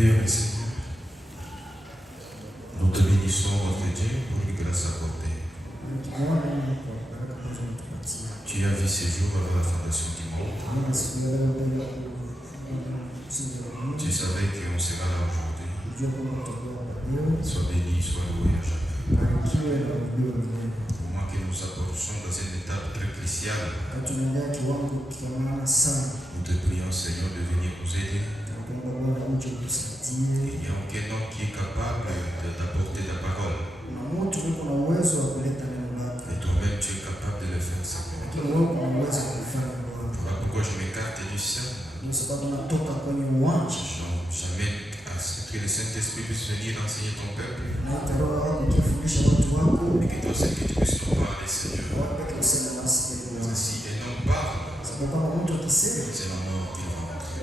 Prions le Seigneur. Nous te bénissons, notre Dieu, pour les grâces accordées. Tu as vu ces jours avant la fondation du monde. Tu savais qu'on sera là aujourd'hui. Sois béni, sois loué à jamais. Au moins que nous approchons dans une étape très cruciale. Nous te prions, Seigneur, de venir nous aider. Il n'y a aucun homme qui est capable d'apporter ta parole. Et toi-même, tu es capable de le faire, Seigneur. Voilà pourquoi je m'écarte du ciel. Jamais à ce que le Saint-Esprit puisse venir enseigner ton peuple. Et que toi, c'est que tu puisses nous parler, Seigneur. Si un homme parle, c'est la mort qu'il va entrer.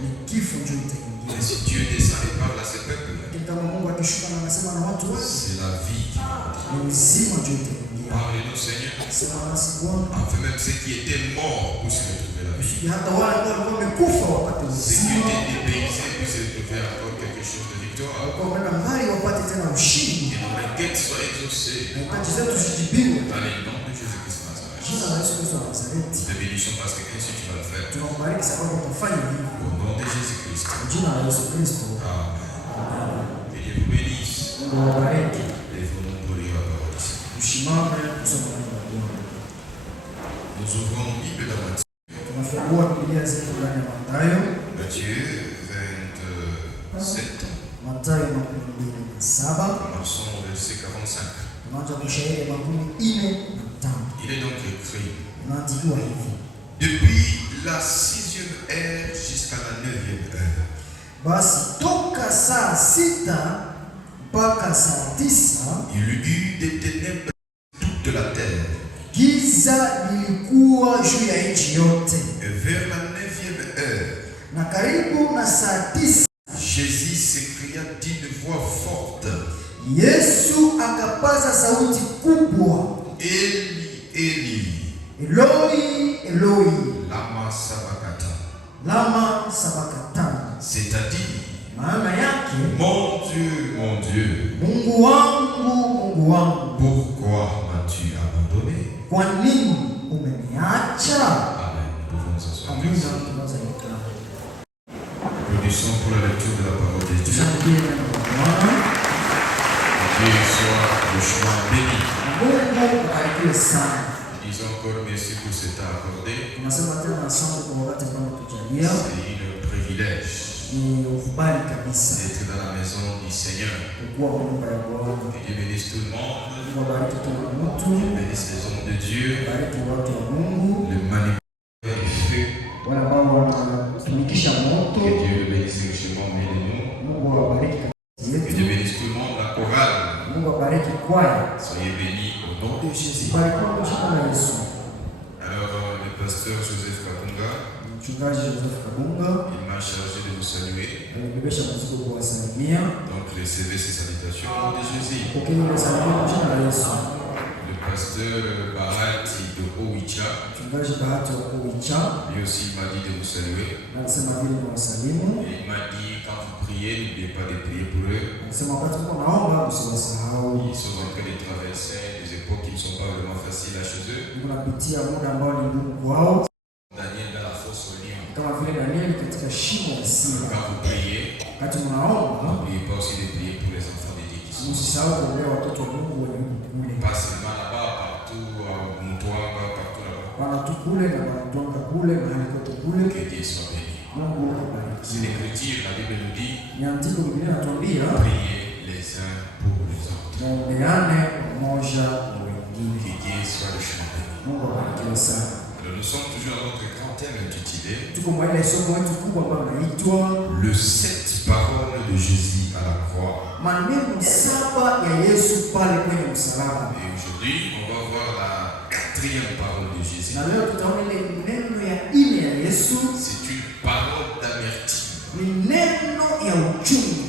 Et si Dieu descend et parle à ce peuple, c'est la vie qui va entrer. Parle-nous, Seigneur. Enfin, même ceux qui étaient morts puissent retrouver la vie. Ceux qui étaient dépaysés puissent retrouver encore quelque chose de victoire. Que nos requêtes soient exaucées. Dans le nom de Jésus-Christ de Nazareth. Nous te bénissons parce que ainsi tu vas le faire. Au nom de Jésus-Christ. Amen. Que Dieu vous bénisse. Lèvons-nous pour lire la parole ici. Nous ouvrons la Bible dans Matthieu 27. Commençons au verset 45. Il est donc écrit: depuis la 6e heure jusqu'à la 9e heure. Il y eut des ténèbres toute la terre. Et vers la 9e heure, Jésus s'écria d'une voix forte: Eli, Eli, Eloi, lama sabakthani. C'est-à-dire, mon Dieu, Mungu wangu, pourquoi m'as-tu abandonné? Amen. Nous pouvons nous asseoir. Applaudissons pour la lecture de la parole de Dieu. Dieu soit le chemin béni. Disons encore merci pour ce temps accordé. C'est un privilège d'être dans la maison du Seigneur. Que Dieu bénisse tout le monde. Dieu bénisse les hommes de Dieu. Le manipulateur est fait. Que Dieu bénisse richement de nous. Que Dieu bénisse tout le monde, la chorale. Soyez bénis au nom de Jésus. Alors, le pasteur Joseph Kabunga, il m'a chargé de vous saluer. Donc, recevez ces salutations au nom de Jésus. Le pasteur Bahati de Owicha, lui aussi m'a dit de vous saluer. Et il m'a dit, quand vous priez, n'oubliez pas de prier pour eux. Ils sont en train de traverser des époques qui ne sont pas vraiment faciles à chez eux. Daniel dans la fosse au lion. Quand vous priez, n'oubliez pas aussi de prier pour les enfants de Dieu qui sont ici. Pas seulement là-bas, partout, à Moutouanga, partout là-bas. Que Dieu soit béni. C'est l'écriture, la Bible nous dit: priez les uns pour les autres. Que Dieu soit le chemin béni. Alors, nous sommes toujours à notre grand thème intitulé le 7 paroles de Jésus à la croix. Et aujourd'hui, on va voir la 4e parole de Jésus. C'est une parole d'amertume.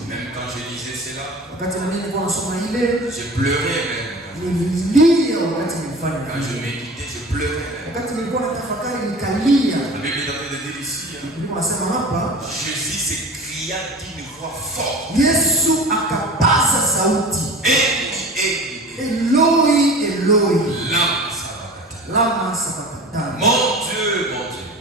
Même quand je disais cela, je pleurais même. Quand je méditais, je pleurais. La Bible est en train de dire ici, Jésus s'écria d'une voix forte.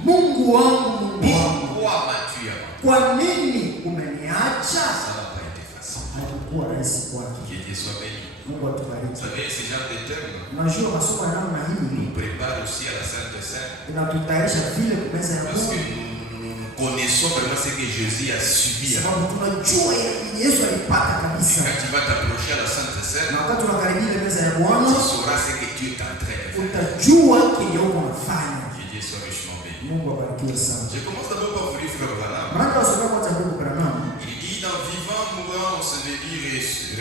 Mungu wangu, Mungu wangu, pourquoi m'as-tu abandonné? kwa nini umeniacha? Ça n'a pas été facile. Haikuwa rahisi kwake. Que Dieu soit béni. Mungu atubariki. Vous savez, ces genres de termes Unajua masomo ya namna hii nous préparent aussi à la Sainte Seine. inatutayarisha vile kumeza ya Parce que Mungu. nous connaissons vraiment ce que Jésus a subi. Sababu tunajua Yesu alipata kabisa. Quand tu vas t'approcher à la Sainte Seine, Na wakati unakaribia ile meza ya Bwana, tu sauras ce que Dieu est en train de faire. utajua kile uko unafanya. Que Dieu soit richement béni. Mungu abarikiwe sana. Je commence d'abord par vous lire Frère Branham. Maana wasoma kwanza ndugu Branham. Il dit dans vivant, mourant, on se veut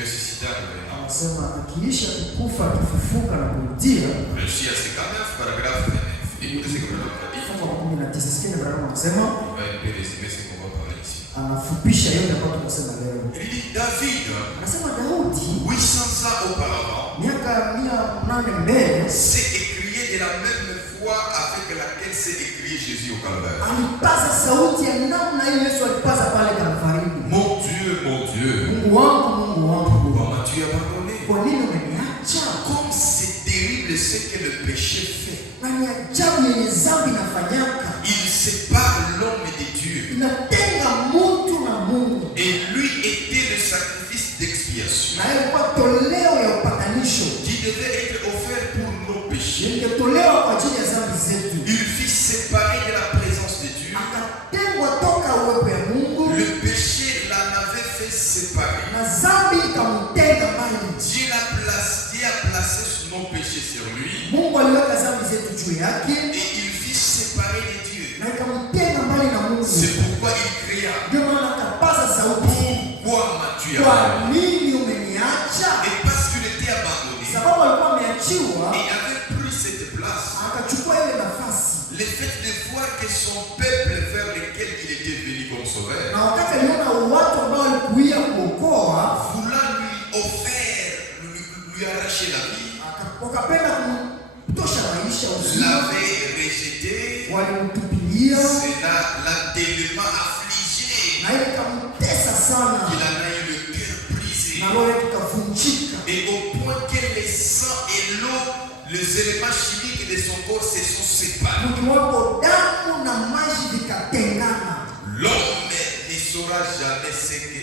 ressuscitant. Anasema akiisha kukufa akifufuka na kurudia. Réussi à 59, paragraphe 29. Écoutez ce que Branham a dit. Fungu 19 sikia Branham anasema. Il va un peu résumer ce qu'on va parler ici. Anafupisha yote ambayo tunasema leo. Il dit David, Anasema Daudi 800 ans auparavant, miaka 800 mbele s'est écrié de la même voix avec laquelle s'est écrié Jésus au Calvaire. alipaza sauti ya namna hiyo Yesu alipaza pale Kalvari. Mon Dieu, Mungu wangu, Mungu wangu, pourquoi m'as-tu abandonné? kwa nini umeniacha? Comme c'est terrible ce que le péché fait. Na ni ajabu yenye dhambi inafanyaka. Il sépare l'homme de Dieu. Inatenga mtu na Mungu. Et lui était le sacrifice d'expiation Na ilikuwa toleo ya upatanisho. qui devait être offert pour nos péchés. Ingetolewa kwa ajili ya dhambi zetu. Il fut séparé de la présence de Dieu. Akatengwa toka uwepo ya Mungu. Le péché l'en avait fait séparer. Na dhambi ikamtenga mbali. Dieu a placé nos péchés sur lui. Mungu aliweka dhambi zetu juu yake. Et il fut séparé de Dieu. Na ikamtenga mbali na Mungu. C'est pourquoi il cria. Ndio maana akapaza sauti. Pourquoi m'as-tu Kwa abandonné? nini umeniacha? Et parce qu'il était abandonné Sababu alikuwa ameachiwa, et avait pris cette place, akachukua ile nafasi. le fait de voir que son peuple vers lequel il était venu comme sauveur, Na wakati aliona watu ambao walikuja kuokoa, voulant lui offrir, lui arracher la vie, wakapenda kumtosha maisha uzima, l'avait rejeté. walimtupilia Cela l'a tellement affligé na ile ikamtesa sana, qu'il en a eu le cœur brisé. na roho yake ikavunjika, Et au point que le sang et l'eau, les éléments chimiques de son corps se sont séparés. mkiwapo damu na maji vikatengana, L'homme ne saura jamais ce que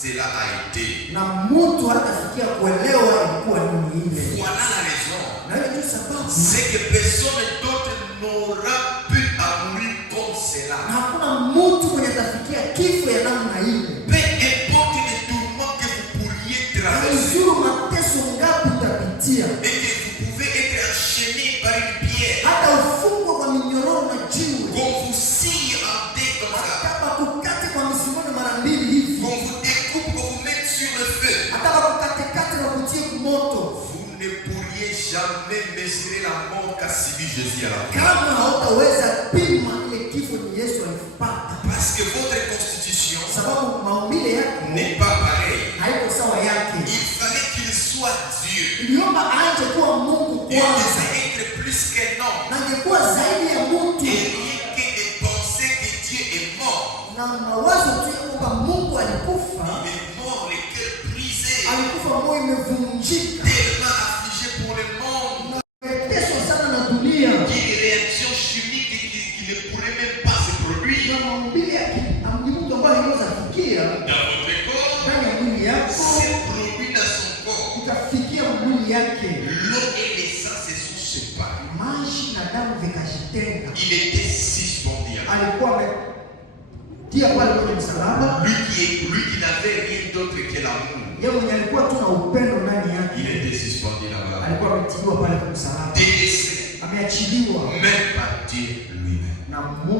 cela a été. na mtu hatafikia kuelewa ilikuwa nini ile. Voilà la raison. Na ile ndio sababu C'est que personne d'autre n'aura pu mourir comme cela. na hakuna mtu mwenye atafikia kifo ya namna ile. Peu importe les tourments que vous pourriez traverser Uzuru mateso ngapi utapitia, et que vous pouvez être enchaîné par une pierre, hata ufungwa kwa minyororo na jiwe, qu'on vous scie en deux comme ça, hata bakukate kwa misimamo mara mbili hivi, qu'on vous découpe, qu'on vous mette sur le feu. hata bakukatekate na kutie kumoto, Vous ne pourriez jamais mesurer la mort qu'a subi Jésus à la croix. kama hautaweza pima ile kifo ni Yesu alipata, Parce que votre constitution sababu maumbile yake n'est pas pareille. haiko sawa yake. Il fallait qu'il soit Dieu. Iliomba aache kuwa Mungu Il kwanza, devait être plus qu'un homme. na angekuwa zaidi ya mtu, Et rien que de penser que Dieu est mort. na mawazo tu ya kwamba Mungu alikufa, Il est mort, le cœur brisé, alikufa moyo imevunjika, tellement affligé pour le monde, ameteswa sana na dunia, qu'il y a des réactions chimiques qui ne pourraient même pas se produire na maumbile yake mtu ambaye anaweza kufikia dans votre corps. ndani ya mwili yako, C'est produit dans son corps. utafikia mwili yake, L'eau et le sang se sont séparés. maji na damu vikajitenga. Il était suspendu. Alikuwa ametia pale kwenye msalaba, Lui qui n'avait rien d'autre que l'amour. yeye mwenye alikuwa tu na upendo ndani yake, Il était suspendu là-bas. alikuwa ametiliwa pale kwenye msalaba, Délaissé. ameachiliwa Même par Dieu lui-même. na Mungu.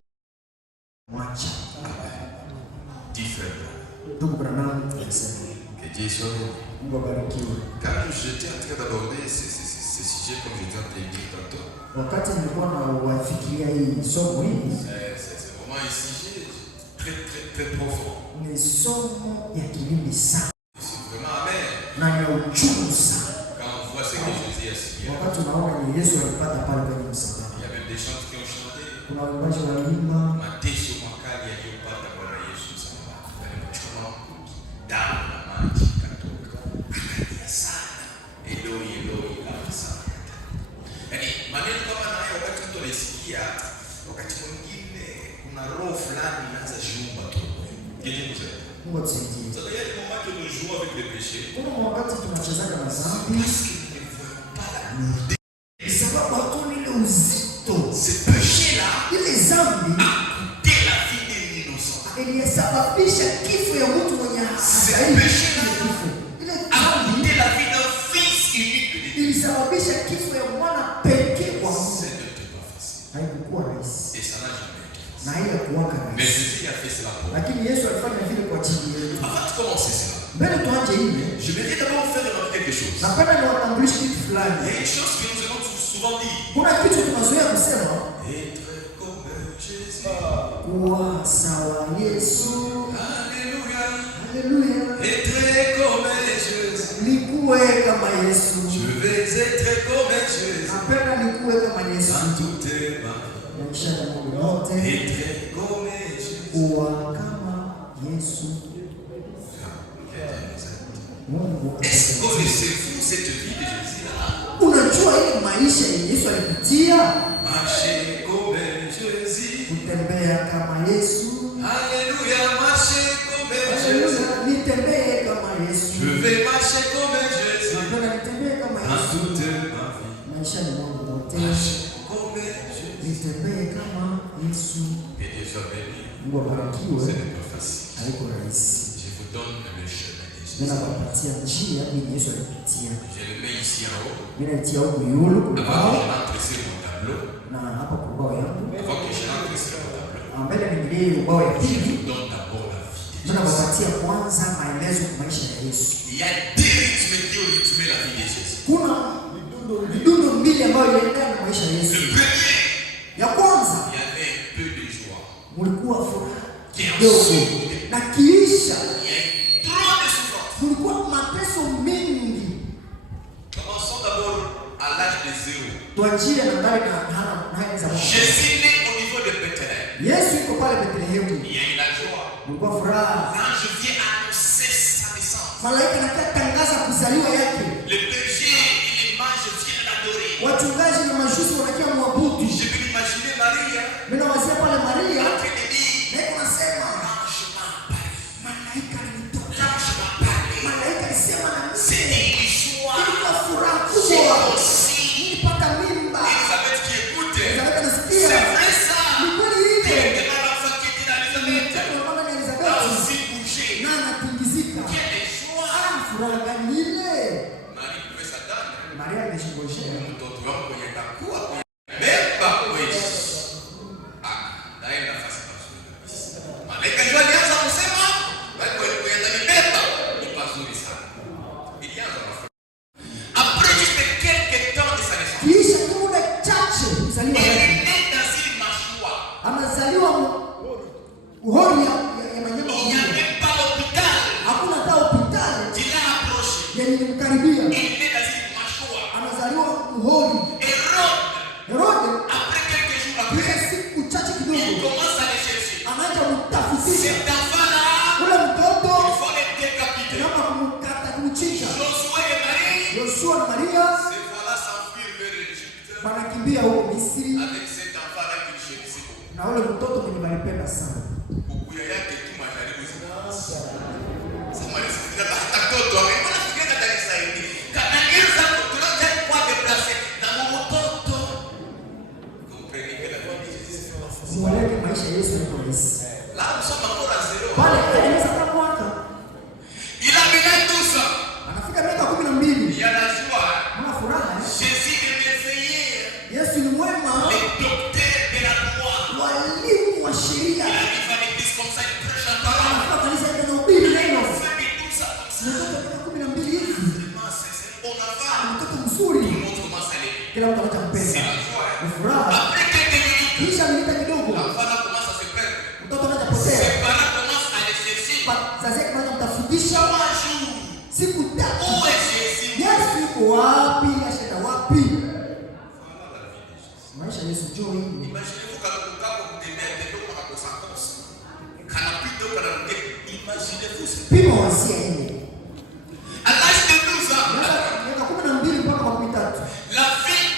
Mwacha Différent. ndugu Branham, tunasema Que Dieu soit béni. Mungu abarikiwe. Quand j'étais en train d'aborder ce sujet, comme je viens de le dire tantôt, Wakati nilikuwa na wafikiria hii somo hili, c'est vraiment un sujet très profond. ni somo ya kilindi sana C'est vraiment amer. na ya uchungu sana. Quand on voit ce que Jésus a subi. Wakati unaona ni Yesu alipata pale kwenye msalaba, Il y a même des chants qui ont chanté. kuna waimbaji walimba Mateso makali aliyopata Bwana Yesu msalabani. Yamemchoma damu na maji katoka. Akalia sana. Eloi, Eloi, lama sabachthani. Yaani maneno kama haya wakati mtu anasikia, wakati mwingine Mungu atusaidie. Ça veut dire le moment que nous jouons avec le péché. Kuna wakati tunachezana na dhambi. Parce qu'il ne veut pas la lourdeur. Sababu hatuna ile uzito. Ce péché-là Ile dhambi a coûté la vie d'un innocent. iliyesababisha kifo ya mtu mwenye Ce haki. péché-là a coûté la vie d'un fils unique de Dieu. Ilisababisha kifo ya mwana pekee wa Mungu. Ce n'était pas facile. Haikuwa rahisi. Et ça n'a jamais été facile. Na ile kuwaka Mais rahisi. Jésus a fait cela pour nous. Lakini Yesu alifanya vile kwa ajili yetu. Avant de commencer cela, Mbele tuache ile. je voudrais d'abord faire remarquer quelque chose. Napenda niwatambulishe kitu Il y fulani. a une chose que nous avons souvent dit. Kuna kitu tunazoea kusema Être comme Jésus. kuwa sawa Yesu. Alléluia. Haleluya. Être comme Jésus. Nikuwe kama Yesu. Je vais être comme Jésus. Napenda nikuwe kama Yesu. Dans toutes ma Maisha ya Mungu yote. être comme Jésus. Kuwa kama Yesu. Mungu. Est-ce que connaissez-vous cette vie de Jésus-là? Unajua ile maisha yenye Yesu alipitia? Marcher comme Jésus. Kutembea kama Yesu. Alléluia, marcher comme Jésus. Haleluya. Nitembee kama Yesu. Je vais marcher comme Jésus. Napenda nitembee kama Dans Yesu. toute ma vie. Maisha ni Mungu yote. Marcher comme Jésus. Nitembee kama Yesu. Et déjà béni. Mungu abarikiwe. Ce n'est pas facile. Haiko rahisi. Je vous donne le chemin de Jésus. Mimi nakupatia njia yenye Yesu alipitia. Je le mets ici en haut. Mimi naitia huko yulu Avant que kubao je rentre sur mon tableau. na hapa kubao yangu. Avant que je rentre sur mon tableau. Mbele niingilie ubao ya Je pili. vous donne d'abord la vie de Mimi Jésus. nakupatia kwanza maelezo kwa maisha ya Yesu. Il y a deux rythmes qui ont rythmé la vie de Jésus. Kuna vidundo mbili ambayo inaendana na maisha ya Le Yesu. premier, Ya kwanza il y avait un peu de joie. mulikuwa furaha Qui kidogo ensuite, na kiisha il y a eu trop de souffrance. mulikuwa mateso mengi. Commençons d'abord à l'âge de 0. Tuanzie na ndani na haya za Mungu. Jésus né au niveau de Bethléem. Yesu yuko pale Bethlehemu. Il y a eu la joie. Mulikuwa furaha. L'ange vient annoncer sa naissance. Malaika anatangaza kuzaliwa yake. Le berger et les mages viennent l'adorer. Wachungaji na mashusi wanakia mwabudu. Je peux imaginer Maria Mimi nawazia pale Maria en train de dire, na nasema l'ange m'a parlé. malaika alinitoka. L'ange m'a parlé. Malaika alisema na mimi. C'était une joie. Ilikuwa furaha J'ai kubwa. aussi Nilipata mimba. Elisabeth qui écoute. Malaika C'est nasikia. vrai ça. Ni kweli Et ile. maintenant l'enfant qui était dans Elisabeth Mama ni a Elizabeth. aussi bougé. Na anatingizika. Quelle joie. Ah, furaha gani ile? Marie pouvait s'attendre. Maria ameshingojea. Mtoto wako kwenye takuwa beba kweli. Naenda nafasi nzuri kabisa. Malaika ndio alianza kusema, wewe kwenda nibeba. Ni pazuri sana. Ilianza na après juste quelques temps de sa naissance. Kisha muda chache kuzaliwa Elle yake. est née dans une mâchoire. Amezaliwa uhori ya Il manyama. n'y a même pas l'hôpital Hakuna hata hospitali qui l'a approché. yenye kumkaribia. Elle est née dans une mâchoire. Anazaliwa uhori. Hérode, Herode après quelques jours kisha après, siku chache il kidogo commence à les chercher. anaanza kumtafutisha Cet enfant-là, ule mtoto il faut le décapiter. kama kumkata kumchinja. Josué et Marie Yoshua na Maria se voilà s'enfuir vers l'Égypte wanakimbia huko Misri avec cet enfant-là qu'ils chérissaient beaucoup. na ule mtoto mwenye walipenda sana. Ukuya yake tu majaribu zinaanza. Sasa nisikia hata mtoto ameona fikira kanisa hili. Kanageza tunaje kwa deplacer na mtoto. Comprenez que la vie de Jésus c'est pas facile. Mweleke maisha ya Yesu ni rahisi. Là nous sommes encore à zéro. Pale kanisa kama mwaka Il a mis 12 ans. anafika miaka 12. Il y a la joie. Mna furaha. Jésus est merveilleux. Yesu ni mwema. Les docteurs de la loi. Walimu wa sheria. Il arrive à l'église comme ça, il prêche en parole. Anafika kanisa ile na ubiri neno. Il fait des 12 ans comme ça. Mtoto miaka 12 hivi. Vraiment, c'est bon enfant. Mtoto Tout mzuri. le monde commence à l'aimer. Kila mtu C'est anampenda. la joie. Ni furaha. Après quelques minutes, Kisha minita kidogo. l'enfant là commence à se perdre. Mtoto anapotea. Ses parents commencent à les chercher. Sasa kwanza mtafutisha 3 jours. siku tatu. Où est Jésus? Yesu yuko wapi? Ashenda wapi? Voilà la vie de Jésus. Maisha ya Yesu njoo hii. Imaginez-vous quand vous avez des donc on a pour sa course. Quand on a plus d'eau, quand on a imaginez-vous ça. Pima wasia hili. À l'âge de 12 ans, Miaka 12 mpaka 13. la vie,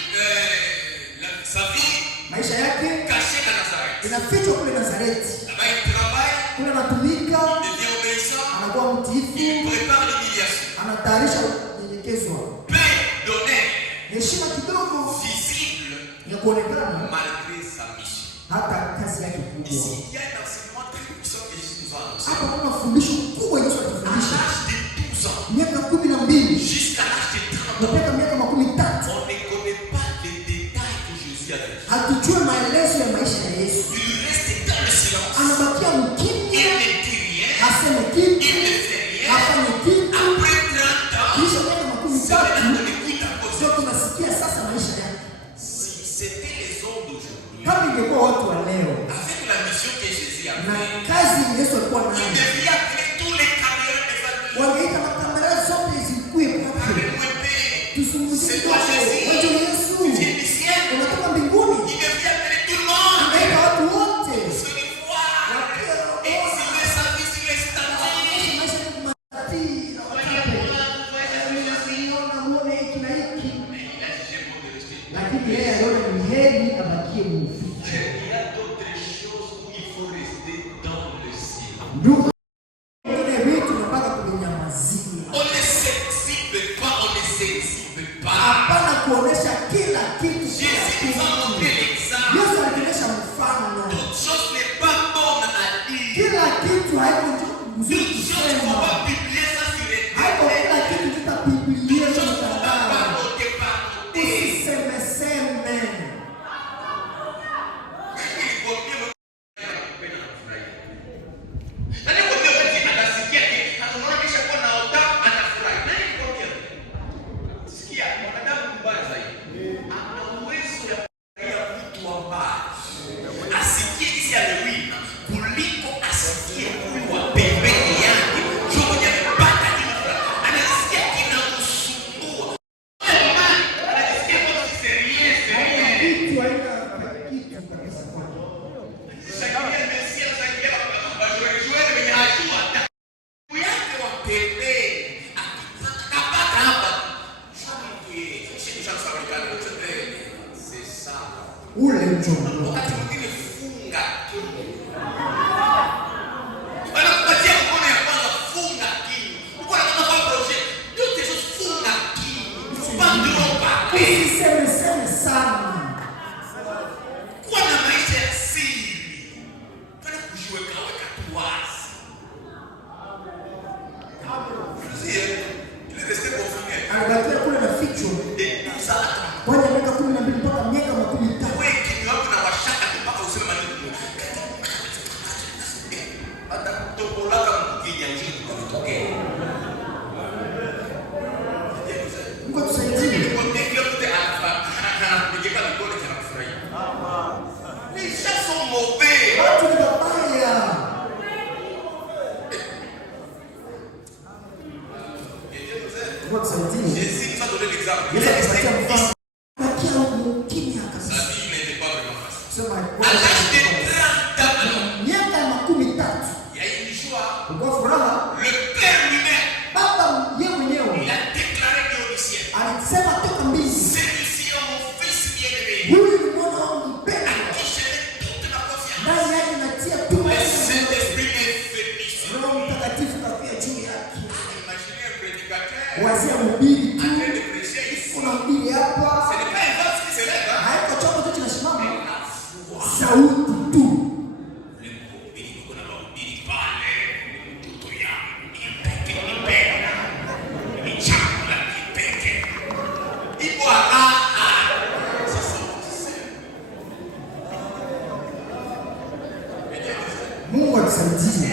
sa vie Maisha yake cachée à Nazareth. inafichwa kule Nazareti. Là-bas, il travaille, Kule anatumika, il devient obéissant, anakuwa mtiifu, il prépare l'humiliation. anatayarisha kunyenyekezwa. Paix donnée, Heshima kidogo visible, ya kuonekana malgré sa mission. hata kazi yake Ici, kubwa. il y a un enseignement très puissant que Jésus nous a annoncé. Hapa kuna fundisho kubwa Yesu À atufundisha. l'âge de 12 ans Miaka 12 jusqu'à l'âge de 30 ans, mpaka miaka 13 on ne connaît pas les détails que Jésus a vécu. hatujue maelezo ya maisha ya Yesu. Il reste dans le silence. Anabakia Il mkimya, ne dit rien. aseme Il kitu, ne fait rien. afanye kitu. Après 30 ans, Kisha miaka 13 c'est maintenant qu'on écoute à cause de ndio tunasikia sasa maisha yake. Si c'était les hommes d'aujourd'hui, Kama ingekuwa watu wa leo avec la mission que Jésus a na faite, kazi Yesu alikuwa il nayo, devait appeler tous les caméras de famille. wangeita makamera zote zikuwe kwake. Parlez-moi paix. Tuzungumzie C'est kwa toi Jésus. Yesu. Yesu Tu es du ciel. unatoka mbinguni, Il devait appeler tout le monde. angaika watu wote Se les voir. Exiler sa vie sur les statues. Il a jugé bon de rester. Lakini yeye aliona ni heri abakie mficho. Il y a d'autres choses où il faut rester dans le silence. Ndugu, ile vitu tunapaka kunyamazia. On ne s'exhibe pas, on ne s'exhibe pas. Hapana kuonesha kila kitu. Jésus nous a montré l'exemple. Yesu alionyesha mfano. Toute chose n'est pas bonne à dire. Kila kitu haiko nzuri Toute chose, on kusema. va publier ça sur Haiko Internet. kila kitu tutapiblia Toute chose, on va mtandao. parler par côté. Usisemeseme. Kitu haina kitu kabisa kwake. Ule mchongo. Wakati mwingine funga kinywa. Wanakupatia mkono ya kwanza, funga kinywa. Uko na kama project, yote hizo funga kinywa. Upande wa Usisemeseme sana. kuwa na maisha ya siri. Fanya kujiweka weka tu wazi. Il est resté confiné. Alibakia kule na ficho. Et ça, Kwa miaka 12 mpaka miaka 13. wewe kinywa wako na washaka mpaka useme maneno. Hata kutobolaka mkinya njini kwa vitokeo. Mungu tusaidie. Les gens sont mauvais. Watu ni wabaya. Mungu tusaidie. Jésus nous a donné l'exemple. Il Yesu est resté atupatia ici. mfano. Bakia mkimya Sa kabisa. vie n'était pas vraiment facile. Sema À l'âge de 30 ans, miaka ya 13 il y a eu une joie. kwa furaha Le Père lui-même, baba yeye mwenyewe il a déclaré Dieu au ciel. alisema toka mbingu, Celui-ci est mon fils bien-aimé. huyu ni mwana wangu mpendwa, À qui je mets toute ma confiance. ndani yake natia Le tumaini. Saint-Esprit est venu sur Roho lui. Mtakatifu kafia juu yake. Imaginez un prédicateur Wazia mhubiri en tu, train de prêcher ici. kuna mhubiri Ce hapa, n'est pas un vase qui se lève, hein? haiko chombo tu kinasimama, Mais la foi. sauti tu. Mungu atusaidie.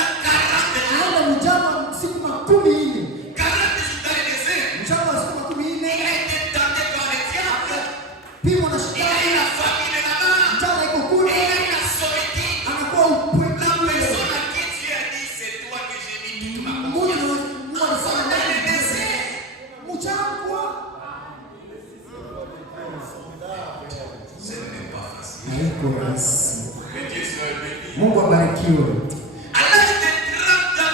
Anaenda mjama siku 14. Mjama siku 14. Pimo na shetani. Mjama iko kule. Anakuwa upweke kule. Mungu anasema nani? Mchangwa. Haiko rahisi. Mungu abarikiwe. À l'âge de 30 ans,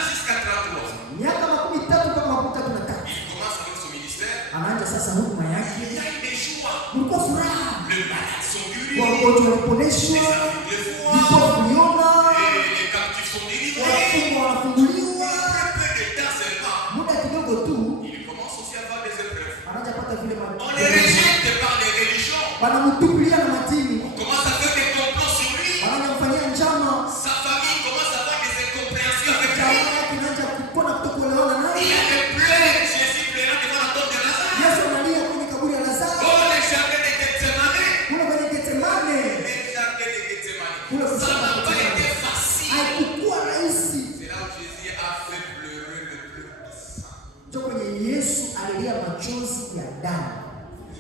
chama. Sa famille commence à avoir des incompréhensions avec lui. Chama yake inaanza kupona kutokuelewana naye. Il y a des pleurs, Jésus pleurant devant la tombe de Lazare. Yesu analia kwenye kaburi ya Lazaro. Oh, les jardins de Gethsemane. Kule kwenye Getsemane. Les jardins de Gethsemane. Ça n'a pas été facile. Haikuwa rahisi. C'est là où Jésus a fait pleurer le pleur de sang. Ndio kwenye Yesu alilia machozi ya damu.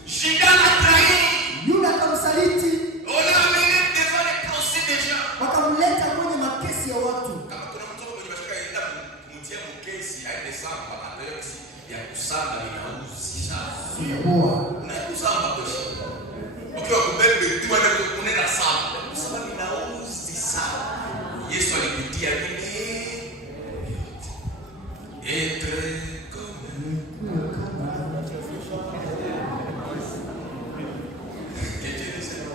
Judas a trahi. Yuda akamsaliti. On l'a amené devant les procès des gens. Wakamleta kwenye makesi ya watu. Kama kuna mtu mwenye mashaka enda kumtia mkesi aende samba anataka ya kusamba inauzisha. Inakuwa. Unakusamba kwa shida. Ukiwa kubebe tu unaenda samba. Kusamba inauzisha. Yesu alipitia nini? Etre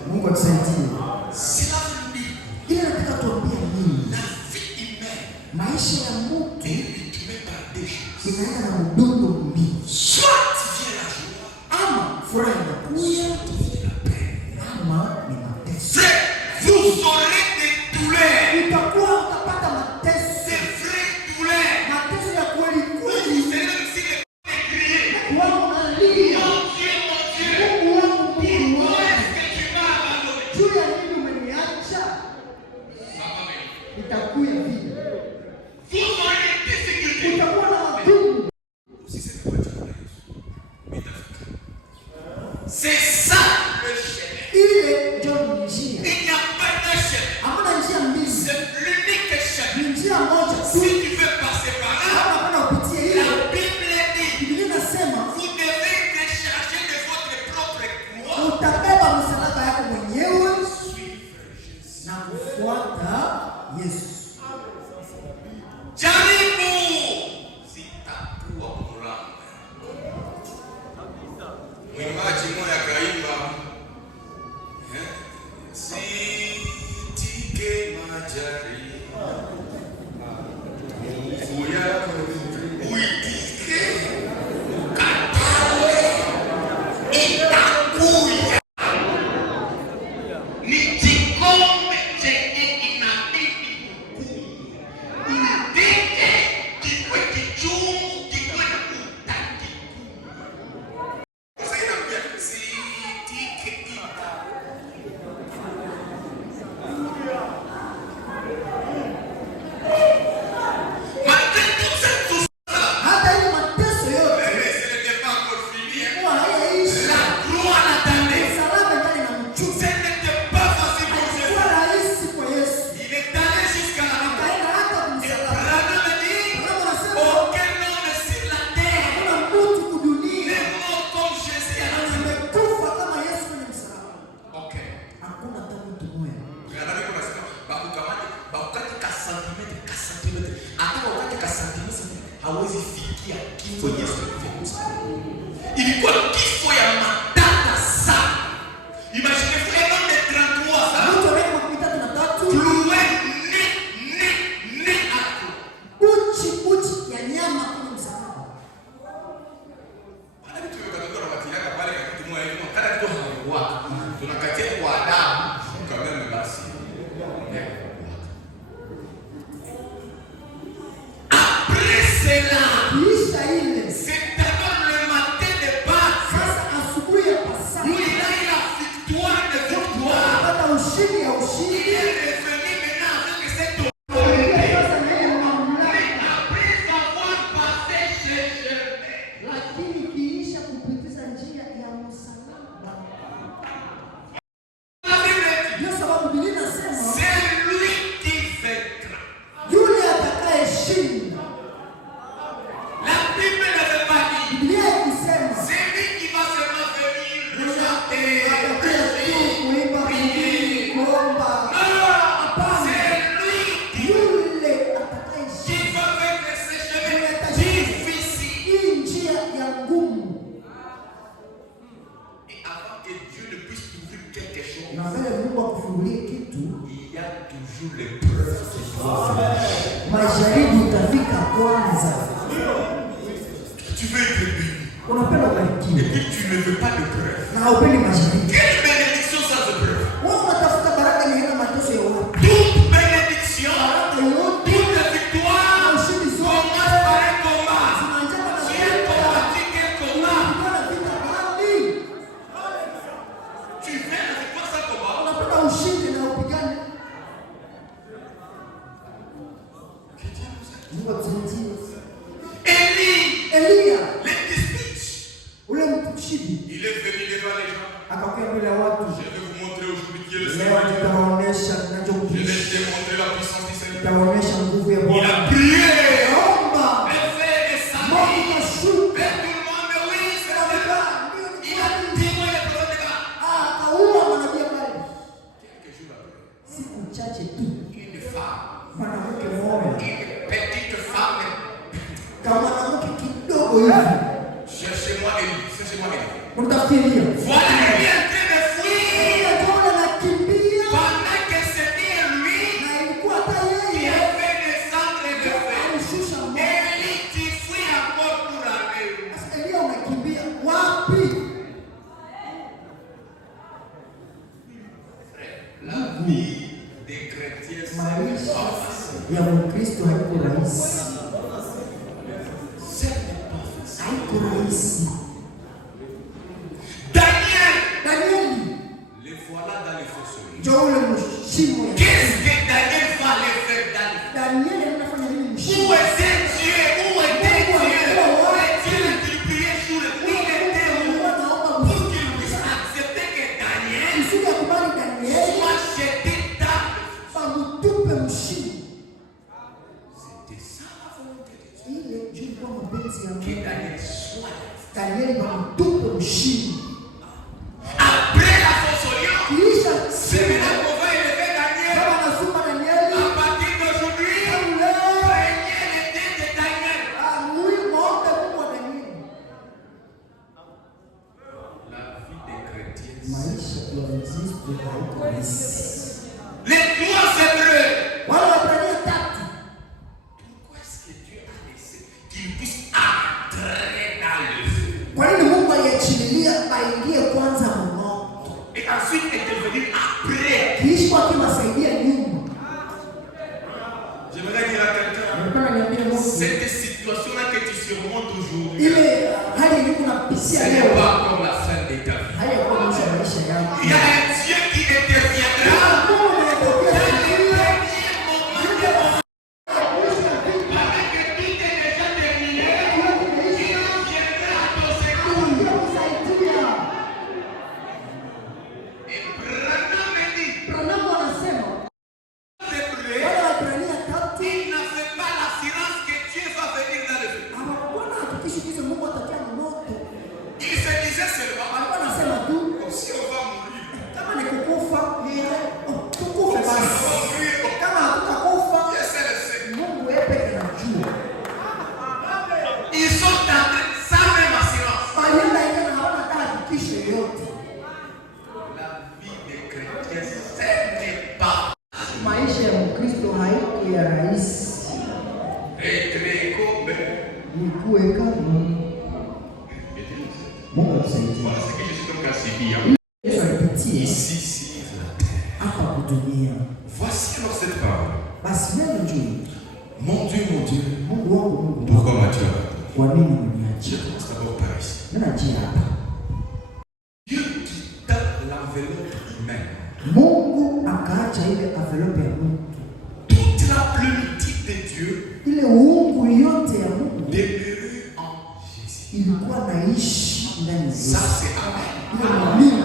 Mungu atusaidie. Cela veut dire Ile nataka tuambie nini? la vie humaine Maisha ya mtu est rythmée par deux choses. inaenda na mdundo mbili. Soit vient la joie, Ama furaha inakuja, vient la paix. ama ni mateso. Frère, vous aurez des douleurs. Utakuwa utapata mateso. Des vraies douleurs. Mateso ya kweli kweli. C'est là aussi les crier. Wao wanalia. Mon Dieu, mon Dieu. Mungu wangu, Mungu Pourquoi wangu. est-ce que tu m'as abandonné? Juu ya nini umeniacha? Itakuwa vile. Vous aurez des difficultés. Utakuwa na magumu. C'est ça le chemin. Ile ndio njia. Il n'y a pas de chemin. Hamna njia mbili. C'est l'unique chemin. Ni njia moja Si tu. tu veux passer par là, Kama unataka kupitia ile, la Bible dit, Biblia inasema vous devez décharger de votre propre moi. utabeba msalaba yako mwenyewe na kufuata Yesu. Jaribu sitakuwa mlango. Mwimbaji mmoja kaimba, sitike majaribu, nguvu yako uitike, ukatae, itakuja. Ni kikombe chenye inabidi kunywa. Uitike, kikwe kichungu, kikwe na utaki. Sasa inaambia sitike ita. Matendo zetu Hata ile mateso yote ce n'était pas encore fini. huwa haiishi. La croix l'attendait. Msalaba ndani na mchungu. Ce n'était pas facile pour Jésus. Haikuwa rahisi kwa Yesu. Il est allé jusqu'à la mort. Akaenda hata Et kumsalaba. Branham dit, Branham anasema aucun homme sur la terre hakuna mtu kudunia n'est mort comme Jésus à la terre. amekufa kama Yesu kwenye msalaba. Ok. Hakuna hata mtu mmoja. Branham anasema bakukamate bakukate ka santimetre hata wakati ka santimetre hawezi fikia kifo Yesu alifanya. Ilikuwa kifo ya matata sana. Imagine un homme de 33 ans Mtu wa miaka 33 cloué né à clou. uchi ya nyama kwenye msalaba. Wala vitu vya kadoro watiliaka pale kitu moja hivi kana kitu hawa. Tunakatia kwa adabu kama mimi basi. Après cela, Kisha ile c'est d'abord le matin de Pâques sasa asubuhi ya où Pasaka il a eu la victoire de victoire. pata ushindi ya Il ushindi. est revenu maintenant avec cette Ile sasa ni ile mamlaka. après avoir passé ce chemin. Lakini kiisha kupitiza njia ya msalaba. La Bible dit, Ndio sababu Biblia inasema c'est lui qui vaincra. yule atakayeshinda. La Bible ne veut pas dire Biblia ikisema c'est lui qui va seulement venir chanter, atakuja tu kuimba kuhubiri, kuomba. non, c'est lui Yule qui atakayeshinda va vaincre ce chemin difficile. hii njia ya ngumu. Et avant que Dieu ne puisse ouvrir quelque chose, Na mbele Mungu akufungulie kitu, il y a toujours l'épreuve qui doit faire. majaribu itafika kwanza. Tu veux être béni Unapenda et ubarikiwe puis tu ne veux pas d'épreuve. na haupendi majaribu. Quelle bénédiction sans épreuve? Wewe unatafuta baraka yenye haina mateso ya wapi? Toute Itaonyesha nguvu ya Il a Bwana. prié. Omba. Le feu est descendu. Mungu kashuka. Et tout le monde, oui, c'est vrai. Il a témoin le prophète. Akaua manabii bali. Quelques jours après, Siku chache tu. une femme, Mwanamke mmoja. une petite femme, Kama mwanamke kidogo hivi. cherchez-moi Élie, cherchez-moi Élie. Unatafutia hiyo. Voilà, il est en train de fuir. Anakimbia. Pendant que c'était lui Na ilikuwa hata qui yeye. a fait descendre le feu. Alishusha moto. Élie, tu fuis encore pour aller où? Sasa Elia unakimbia wapi? La vie des chrétiens, c'est pas facile. Ya Mkristo haiko rahisi. Ce n'est pas facile. Haiko rahisi. Daniel, Danieli le voilà dans les fossoyeurs. ndio ule mshimo. Qu'est-ce que Daniel va aller faire dans Danieli anafanya nini Où mshimo? était Dieu? Où était Dieu? Et Dieu a prié sur le il était où? Pour qu'il puisse accepter que Daniel Kusudi akubali Danieli soit jeté dans le feu. pamutupe mshimo. C'était ça la volonté de Dieu. Ile ndio ilikuwa mapenzi ya Que Mungu. Daniel soit. Danieli pamutupe mshimo. Après la fossoyeur, Kisha c'est maintenant qu'on va élever Daniel. kama anasema Danieli À partir d'aujourd'hui, leo premier était de Daniel. muhimu wote Mungu wa Danieli. La vie des chrétiens. Maisha ya Mkristo haiko rahisi. Les trois Hébreux. Wale Waebrania 3. Pourquoi est-ce que Dieu a laissé qu'il puisse entrer dans le feu Kwa nini Mungu aliachilia aingie kwanza moto? et ensuite est devenu après? Kiishi kwa kimasaidia nyuma. J'aimerais dire à quelqu'un, Nataka niambie Mungu. cette situation-là que tu surmontes aujourd'hui, Ile hali yenyewe ce unapitia n'est leo pas comme la fin de ta vie. hayakuwa mwisho wa maisha yako. Il y a un Dieu qui interviendra Mungu dans anatokea les dunia. premiers moments de ton vie. Pendant que tout est déjà terminé, il viendra à ton secours. Et Branham me dit, Branham anasema c'est vrai, wale Waebrania 3 il n'avait pas l'assurance que Dieu va venir dans le feu. hawakuwa na hakikisho kisa Mungu atatia moto. Il se disait seulement, Alikuwa anasema tu si on va mourir, kama ni kukufa tukufe si on basi. va mourir, Kama hatutakufa Dieu sait le sait. Mungu yeye pekee anajua. Ils sont entrés sans même assurance. Walienda ile na hawana hata hakikisho yoyote. La vie des chrétiens, ce n'est pas. Maisha ya Mkristo haiko ya rahisi. Être comme. Ni kuweka Mungu atusaidie. Voilà ce que je suis donc à subir. Yesu alipitia Ici, sur la terre. hapa kudunia. Voici alors cette parole. Basi neno juu. Mon Dieu, Mungu wangu Mungu. pourquoi m'as-tu abandonné? Kwa nini uniacha? Je commence d'abord par ici. Nina njia hapa. Dieu quitta l'enveloppe humaine. Mungu akaacha ile envelope ya Mungu. Toute la plénitude de Dieu Ile uungu yote ya Mungu demeurait en Jésus. ilikuwa naishi ndani ya Ça, Yesu. c'est Amen. Ile mwamini.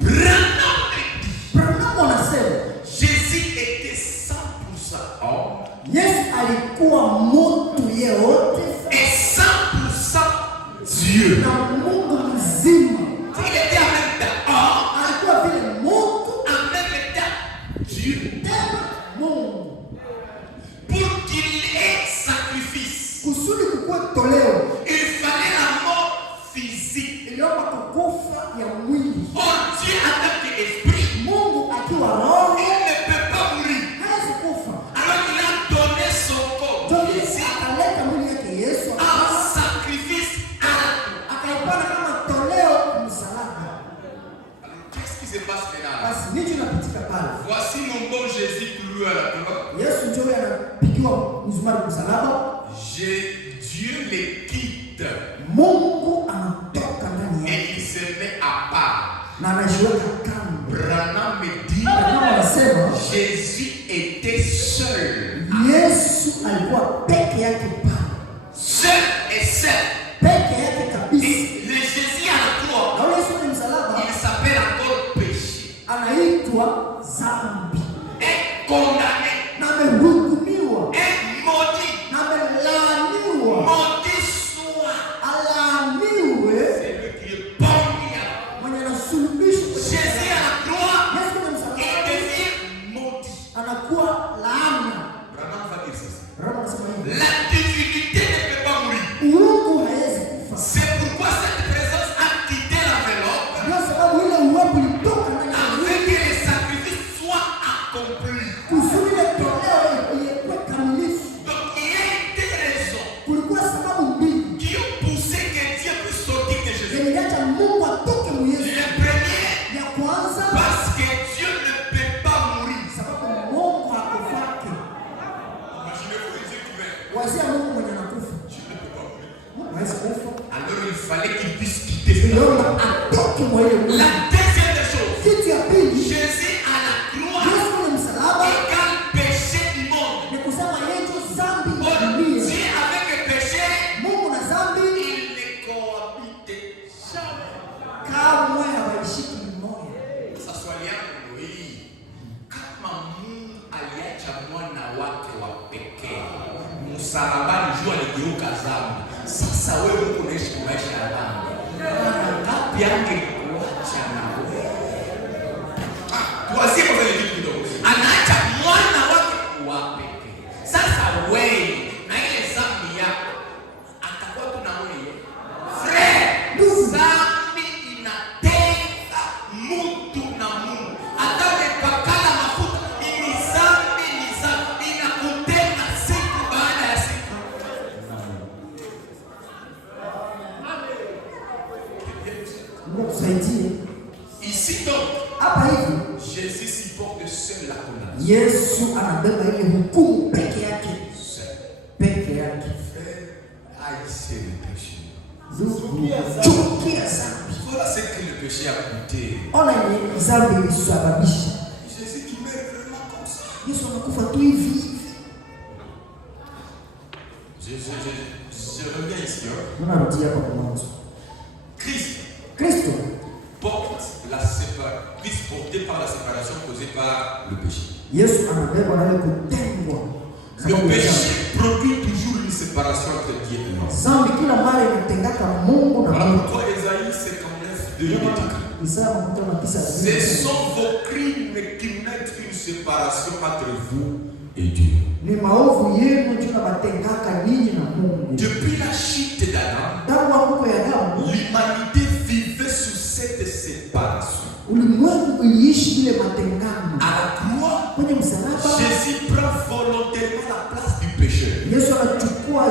Branham me dit, Branham anasema Jésus était 100% homme Yesu alikuwa mtu yeyote et 100% Dieu. na Mungu mzima. Il était en même temps homme, Alikuwa vile Mungu en même temps Dieu. tena Mungu. Pour qu'il ait sacrifice, Kusudi kukuwa toleo il fallait la mort physique. iliomba kukufa ya mwili. Or Dieu en tant qu'esprit, Mungu akiwa roho il ne peut pas mourir. hawezi kufa. Alors il a donné son corps, Ndio Jésus, akaleta mwili yake Yesu en sacrifice à akaipana kama toleo msalaba. Alors qu'est-ce qui se passe maintenant? Basi nini tunapitika pale? Voici mon bon Jésus cloué à la croix. Yesu ndio anapigiwa msumari msalaba. Dieu les quitte Mungu anatoka ndani et yake il se met à part. na anajiweka kando. Branham me dit, Branham anasema Jésus était seul. Yesu alikuwa peke yake pale. Seul et seul. Peke yake kabisa. Et le Jésus à la croix, Na ule Yesu ni msalaba il s'appelle encore péché. anaitwa dhambi Et condamné. na amerudi anakuwa laana. La divinité ne peut pas mourir. Uungu hawezi kufa. C'est pourquoi cette présence a quitté l'enveloppe Ndio sababu ile uwepo ulitoka ndani ya afin que les sacrifices soient accomplis. kusudi ile toleo ilikuwa kamilifu. Donc il y a des raisons Kulikuwa sababu mbili qui ont poussé que Dieu puisse sortir de Jésus. ziliacha Mungu atoke mu Yesu. Le premier, Ya kwanza parce que Dieu ne peut pas mourir. sababu Mungu hakufaki. Imaginez-vous Dieu qui meurt. Wazia Mungu mwenye anakufa. Dieu ne peut pas mourir. Mungu hawezi kufa. Alors il fallait qu'il puisse quitter ce Ndio monde. atoke mu ile mwili. La deuxième des choses, Kitu ya pili, Jésus à la croix Yesu kwenye msalaba égale péché du monde. ni kusema yeye ndio dhambi ya Bon, dunia. Dieu avec le péché, Mungu na dhambi il ne cohabite jamais. kamwe hawaishiki mmoja. Sasa yangu hii, kama Mungu aliacha mwana wake wa pekee msalabani, jua aligeuka dhambi. Sasa wewe uko unaishi maisha ya dhambi, mara ngapi angekuacha na wewe? Tuwazie kwa vile vitu kidogo. Anaacha mwana wake wa pekee. Sasa wewe na ile dhambi yako atakuwa tu na wewe. Frère, dhambi inatenga mtu na Mungu. Hata umepakala mafuta, ni dhambi inakutenga siku baada ya siku. Mungu tusaidie. Ici donc, Hapa hivi Jésus supporte seul la condamnation. Yesu anabeba ile hukumu peke yake. Seul. Peke yake. Frère, haïssez le péché. Chukia dhambi. Voilà ce que le péché a coûté. Ona ni dhambi ilisababisha. Jésus qui meurt vraiment comme ça. Yesu anakufa tu hivi. Je reviens ici. Tunarudia kwa mwanzo. Christ Kristo Christ porté par la séparation causée par le péché. Yesu anabeba na ile kutengwa. Le péché produit toujours une séparation entre Dieu et l'homme. Dhambi kila mara inatengaka Mungu na Voilà Mungu. pourquoi Ésaïe 59 de Isaya 59 ce sont vos crimes qui mettent une séparation entre vous et Dieu. Ni maovu yenu ndio batengaka ninyi na Mungu. Depuis la chute d'Adam, Tangu anguko ya Adamu, l'humanité vivait sous cette séparation. ulimwengu iliishi ile matengano. À la croix, Kwenye msalaba Jésus prend volontairement la place du pécheur. Yesu anachukua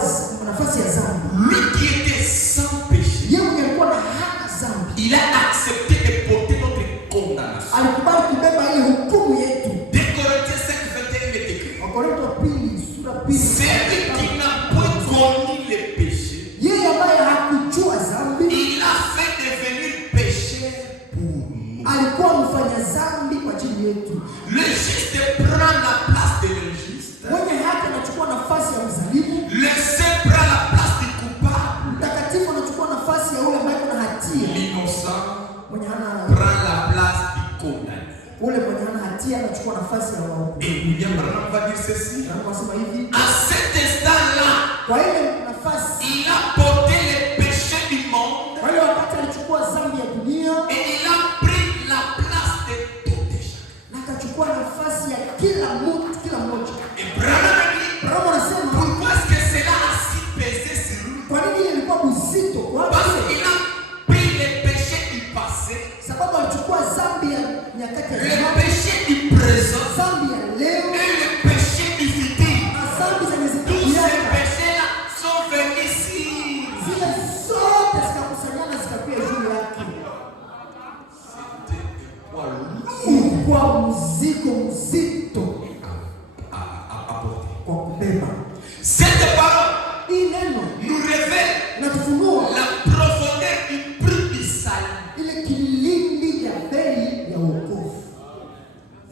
nafasi ya dhambi. Lui qui était sans péché, Yeye mwenye alikuwa na hana dhambi. il a accepté de porter notre condamnation. Alikubali kubeba ile hukumu yetu. 2 Corinthiens 5:21 est écrit. Wakorintho wa pili sura pili. Celui qui n'a point commis le péché, Yeye ambaye hakujua dhambi il a fait devenir péché pour nous. alikuwa mfanya dhambi kwa ajili yetu. Le juste prend la place de l'injuste. Mwenye haki anachukua nafasi ya mzalimu. Le saint prend la place du coupable. Mtakatifu anachukua nafasi ya yule ambaye kuna hatia. L'innocent Mwenye hana prend la place du condamné. ule mwenye hana hatia anachukua nafasi ya waovu. Et William Branham va dire ceci. Na anasema hivi, À cet instant-là, kwa ile nafasi, il a porté les péchés du monde kwa ile wakati alichukua dhambi ya dunia et il a pris la place de tout péché. na akachukua nafasi ya kila mtu, kila mmoja. Et Branham dit, Brahma anasema pourquoi est-ce que cela a si pesé sur lui? kwa nini ile ilikuwa mzito Parce kwake? qu'il a pris les péchés du passé, Sababu alichukua dhambi ya nyakati ya le zamani, péché du présent dhambi ya leo et le péché du futur. na dhambi zenye Tous ces zitakuja. péchés-là sont venus ici. Zile zote zikakusanyana zikakuja juu yake. C'était un poids lourd Ilikuwa mzigo mzito à porter. kwa kubeba. Cette parole Hii neno nous révèle inatufunua la profondeur du prix du salut. ile kilindi ya bei ya wokovu.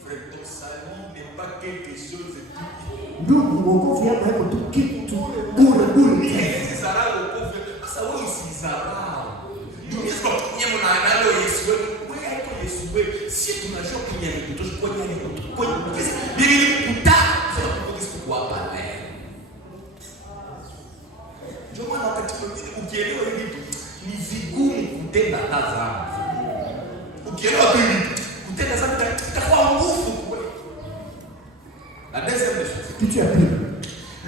Frère, ton salut n'est pas quelque chose de Ndugu, wokovu yako haiko tu kitu bure bure. usizarau wokovu. Sasa wewe usizarau. Ndio nyemo na analo Yesu wewe. Wewe haiko Yesu wewe. Si tunajua kwenye kutosha kwenye kwenye nini kutaka sio kwa pale. Ndio maana wakati mwingine ukielewa hivi vitu ni vigumu kutenda dhambi. Ukielewa hivi kutenda dhambi itakuwa nguvu kweli. La deuxième des choses. Kitu ya pili.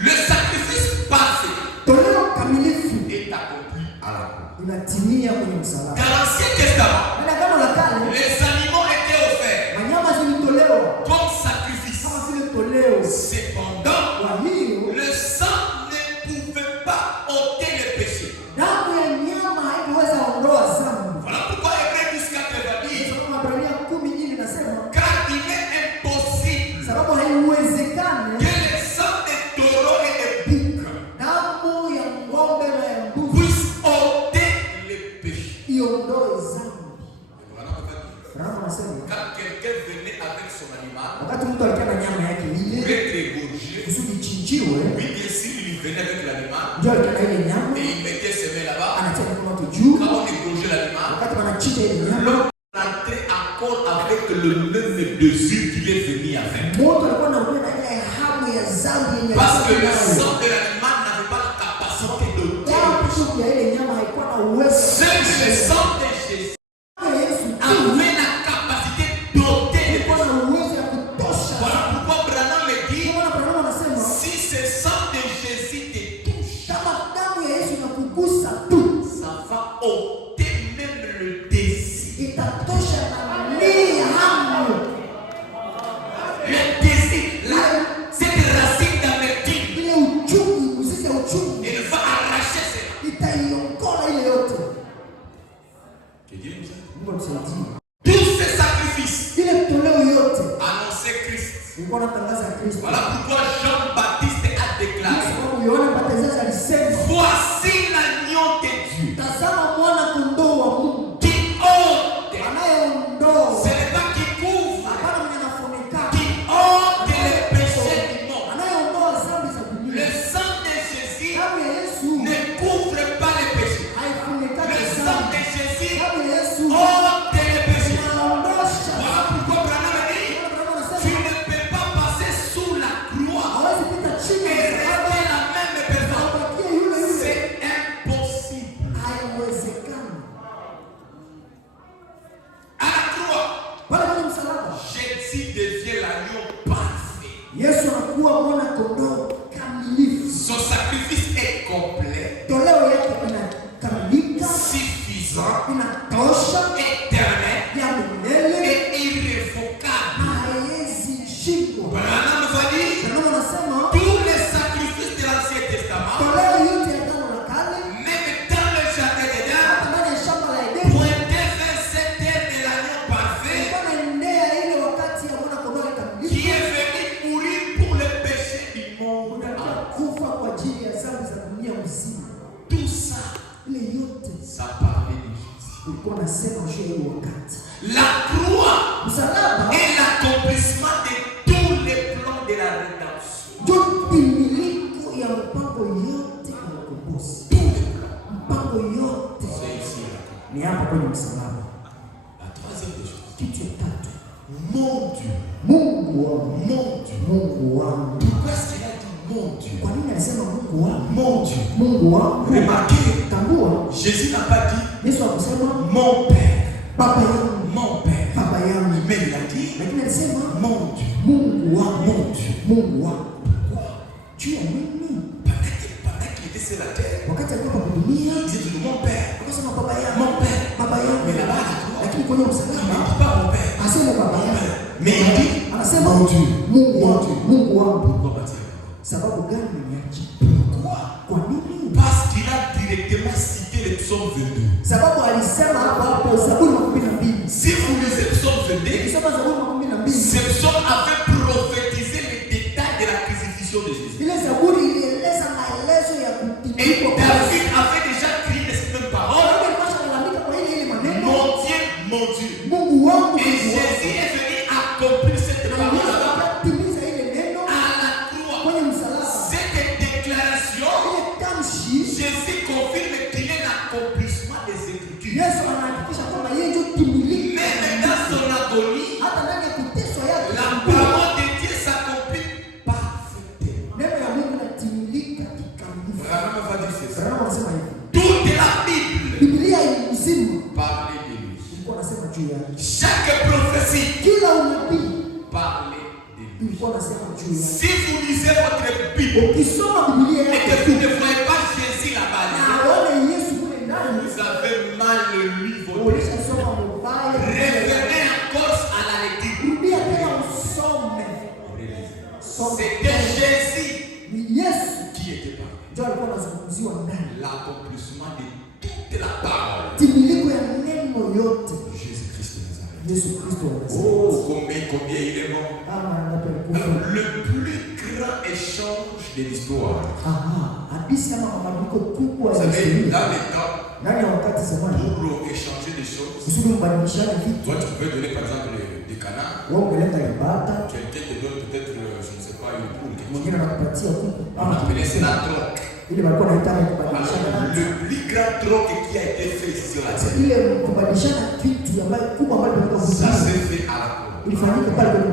Le sacrifice parfait Toleo kamilifu est accompli à la croix. inatimia kwenye msalaba. Dans l'Ancien Testament, Na Agano la Kale, les animaux étaient offerts wanyama zilitolewa comme sacrifice. kama vile toleo. Cependant, Kwa hiyo le sang ne pouvait pas ôter le péché. damu ya nyama haikuweza ondoa dhambi. Voilà pourquoi Hébreux 10:4 va dire, Sababu Waebrania 10:4 inasema car il est impossible sababu haiwezekani que le sang des taureaux et des boucs damu ya ng'ombe na ya mbuzi puisse ôter le péché. iondoe dhambi. Voilà pourquoi Rama anasema quand quelqu'un venait avec son animal wakati mtu alikuwa na nyama yake pour ile être égorgé, kusudi ichinjiwe, oui bien sûr il venait avec l'animal ndio alikuwa na ile nyama et il mettait ses mains là-bas. anatia mkono wake juu. Quand on égorgeait l'animal, Wakati wanachinja ile nyama, l'homme rentrait encore avec le même désir qu'il est venu avec. moto alikuwa anakuwa na ile hamu ya dhambi yenye Parce que le alikuwa nayo. sang de l'animal n'avait pas la capacité de ôter le péché. Damu ya ile nyama haikuwa na uwezo. Seul le sang de Jésus Damu ya Yesu avait la capacité d'ôter le ilikuwa péché. na uwezo ya kutosha. Voilà pourquoi Branham me dit, Ndio maana Branham anasema si ce sang de Jésus te touche, kama damu ya Yesu inakugusa tu, ça va ôter même le désir. itatosha na nia hamu. Le désir, cette racine d'amertume, Ile uchungu, mzizi ya uchungu il va arracher cela. itaiongola ile yote. Que Dieu nous aide. Mungu atusaidie. Tous ces sacrifices Ile toleo yote annonçaient Christ. ilikuwa inatangaza Kristo. Voilà pourquoi Jean-Baptiste a déclaré, Sababu Yohana Mbatizaji alisema, voici l'agneau de Dieu tazama mwana kondoo wa Mungu qui ôte, anayeondoa, ce n'est pas qui couvre, hapana mwenye anafunika, qui ôte les péchés du monde. anayeondoa dhambi za Le dunia. sang de Jésus Damu ya Yesu ne couvre pas les péchés. haifunikaki Le sang dhambi. de Jésus Damu ya Yesu ôte les péchés. inaondosha. Voilà pourquoi Branham dit, Branham tu anasema ne peux pas passer sous la croix hawezi pita chini et ya msalaba rester la même personne. abakie yule yule. C'est impossible. Haiwezekani. À la croix, Pale kwenye msalaba Jésus devient l'agneau parfait. Yesu anakuwa mwana kondoo kamilifu. Son sacrifice est complet, Toleo yake inakamilika, suffisant, inatosha, éternel ya milele, et irrévocable. haiwezi shindwa. Branham va dire, Branham anasema tous les sacrifices de l'Ancien Testament, toleo yote ya Agano la Kale, même dans le jardin d'Éden, hata ndani ya shamba la Edeni, pointaient vers cette terre de l'agneau parfait ilikuwa inaendea ile wakati ya mwana kondoo kamilifu qui est venu mourir pour le péché du monde. kufa kwa ajili ya dhambi za dunia mzima. Tout ça, Ile yote ça parlait de Jésus. ilikuwa nasema juu ya wakati. La croix Msalaba est l'accomplissement de tous les plans de la rédemption. ndio timiliku ya mpango yote ya ukombozi. Tous les plans. Mpango yote C'est ici. Là. ni hapa kwenye msalaba. La troisième des choses. Kitu ya tatu, Mon Dieu. Mungu wangu, Mon Dieu. Mungu wangu. Pourquoi est-ce qu'il a dit mon Dieu? Kwa nini alisema Mungu wangu? Mon Dieu. Mungu wangu. Remarquez, Tambua, Jésus n'a pas dit Yesu akusema mon Père. baba yangu, Mon Père. baba yangu, Mais il a dit lakini alisema mon Dieu. Mungu wangu, Mon Dieu. Mungu wangu. Pourquoi? Juu ya nini? Pendant qu'il était sur la terre, Wakati alikuwa kwa dunia, il disait mon Père. akasema baba yangu, Mon Père. baba yangu. Mais là-bas, il dit, Lakini kwenye il ne msalaba dit pas mon Père. asema baba yangu, Mais il dit anasema mon Dieu. Mungu Mon wangu, Dieu. Mungu wangu. Pourquoi va-t-il? Sababu gani niache? Pourquoi? Kwa nini? Parce qu'il a directement cité les psaumes 22. Sababu alisema hapo Zaburi 12. Si vous lisez psaume 22, Ukisoma Zaburi 12, ce psaume avait prophétisé les détails de la crucifixion de Jésus. ile Zaburi ilieleza maelezo ya Et kutimilika kwa David avait déjà crié les mêmes paroles. Daudi alikuwa analalamika kwa ile maneno, Mon Dieu, mon Dieu. Mungu wangu, Et Mungu wangu. Jésus est venu accomplir cette Na parole Yesu akatimiza ile neno à la croix. kwenye msalaba. Cette déclaration, Ile tamshi Jésus confirme qu'il est l'accomplissement des Écritures. Yesu anahakikisha kwamba yeye ndio timilika. Même dans son agonie, Hata ndani ya kuteswa yake la parole de Dieu s'accomplit parfaitement. neno ya Si vous lisez votre Bible et que vous ne voyez pas Jésus là-bas, vous avez mal lu votre Bible. Revenez encore à la lecture. C'était Jésus qui était parlé. L'accomplissement de toute la parole. Jésus-Christ. Oh, combien il est bon. Le plus grand échange de l'histoire. Vous savez, dans les temps, pour échanger des choses, toi tu peux donner par exemple des canards. Quelqu'un te donne peut-être, je ne sais pas, une poule. On appelait ça la troque. Le plus grand troc qui a été fait sur la terre, ça s'est fait à la croix.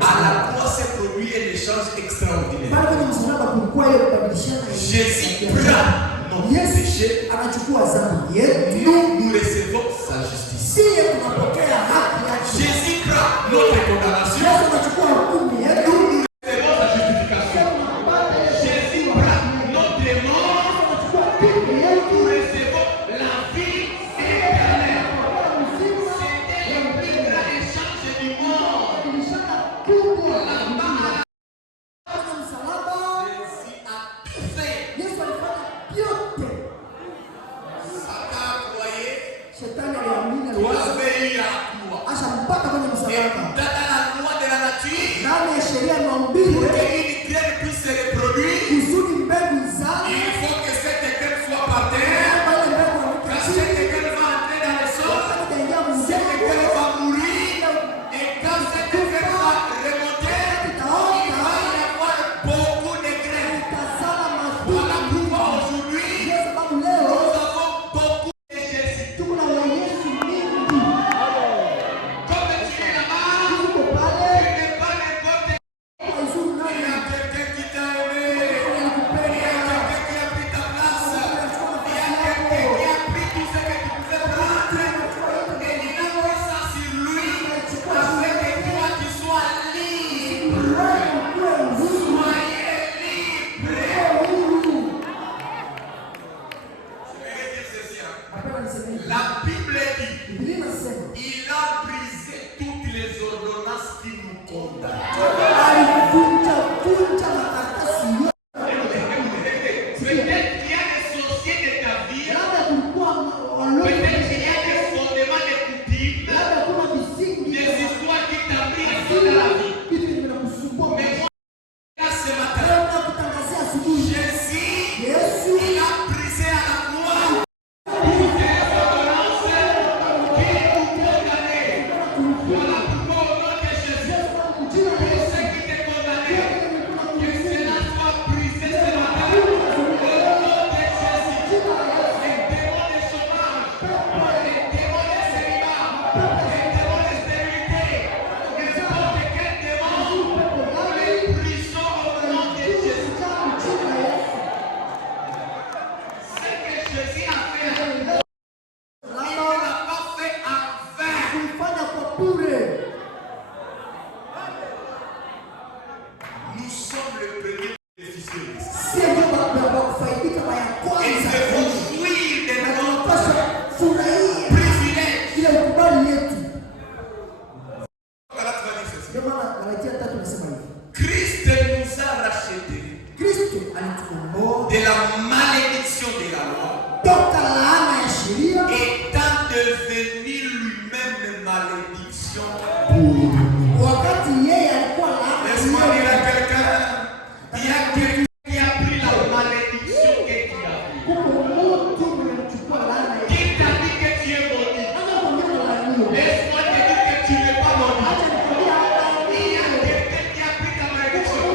À la croix s'est produit un échange extraordinaire. Jésus prend notre péché, nous recevons sa justice. Jésus prend notre condamnation, nous recevons sa justification. Jésus prend notre mort, nous recevons la vie éternelle. C'était le plus grand échange du monde. Jésus a tout fait. Satan croyait qu'il avait eu la loi. Et dans la loi de la nature, pour qu'une graine puisse se reproduire, il faut que cette graine soit par terre. Quand cette graine va entrer dans le sol, cette graine va mourir. Et quand cette graine va remonter, il va y avoir beaucoup de graines. Voilà pourquoi aujourd'hui, nous avons beaucoup de Jésus. Comme tu es là-bas, tu n'es pas n'importe qui. Il y a quelqu'un qui t'a aimé. Il y a quelqu'un qui a pris ta place. Il y a quelqu'un qui a pris tout ce que tu pouvais prendre. Et il a mis ça sur lui. Afin que toi tu sois libre. Soyez libre. Je vais dire ceci. La Bible dit, il a brisé toutes les ordonnances qui nous condamnent. Peut-être qu'il y a des sorciers de ta vie. Peut-être qu'il y a des fondements de coutumes, des histoires qui t'abritent dans la vie. Mais moi, là ce matin, Jésus, il a brisé à la croix toutes les ordonnances qui nous condamnaient. Voilà pourquoi au nom de Jésus, tous ceux qui te condamnaient, que cela soit brisé ce matin. Au nom de Jésus, les démons de chômage, les démons de célibat, les démons de stérilité, n'importe quel démon, nous les brisons au nom de Jésus. Ce que Jésus a fait, il ne l'a pas fait en vain. Nous sommes le premier bénéficiaire. Et nous devons jouir de notre privilège. Voilà, tu vas dire ceci. Christ nous a rachetés de la malédiction de la loi, étant devenu lui-même malédiction. Laisse-moi dire à quelqu'un, il y a quelqu'un qui a pris la malédiction que tu as pris. Qui t'a dit que tu es maudit? Laisse-moi te dire que tu n'es pas maudit. Il y a quelqu'un qui a pris ta malédiction.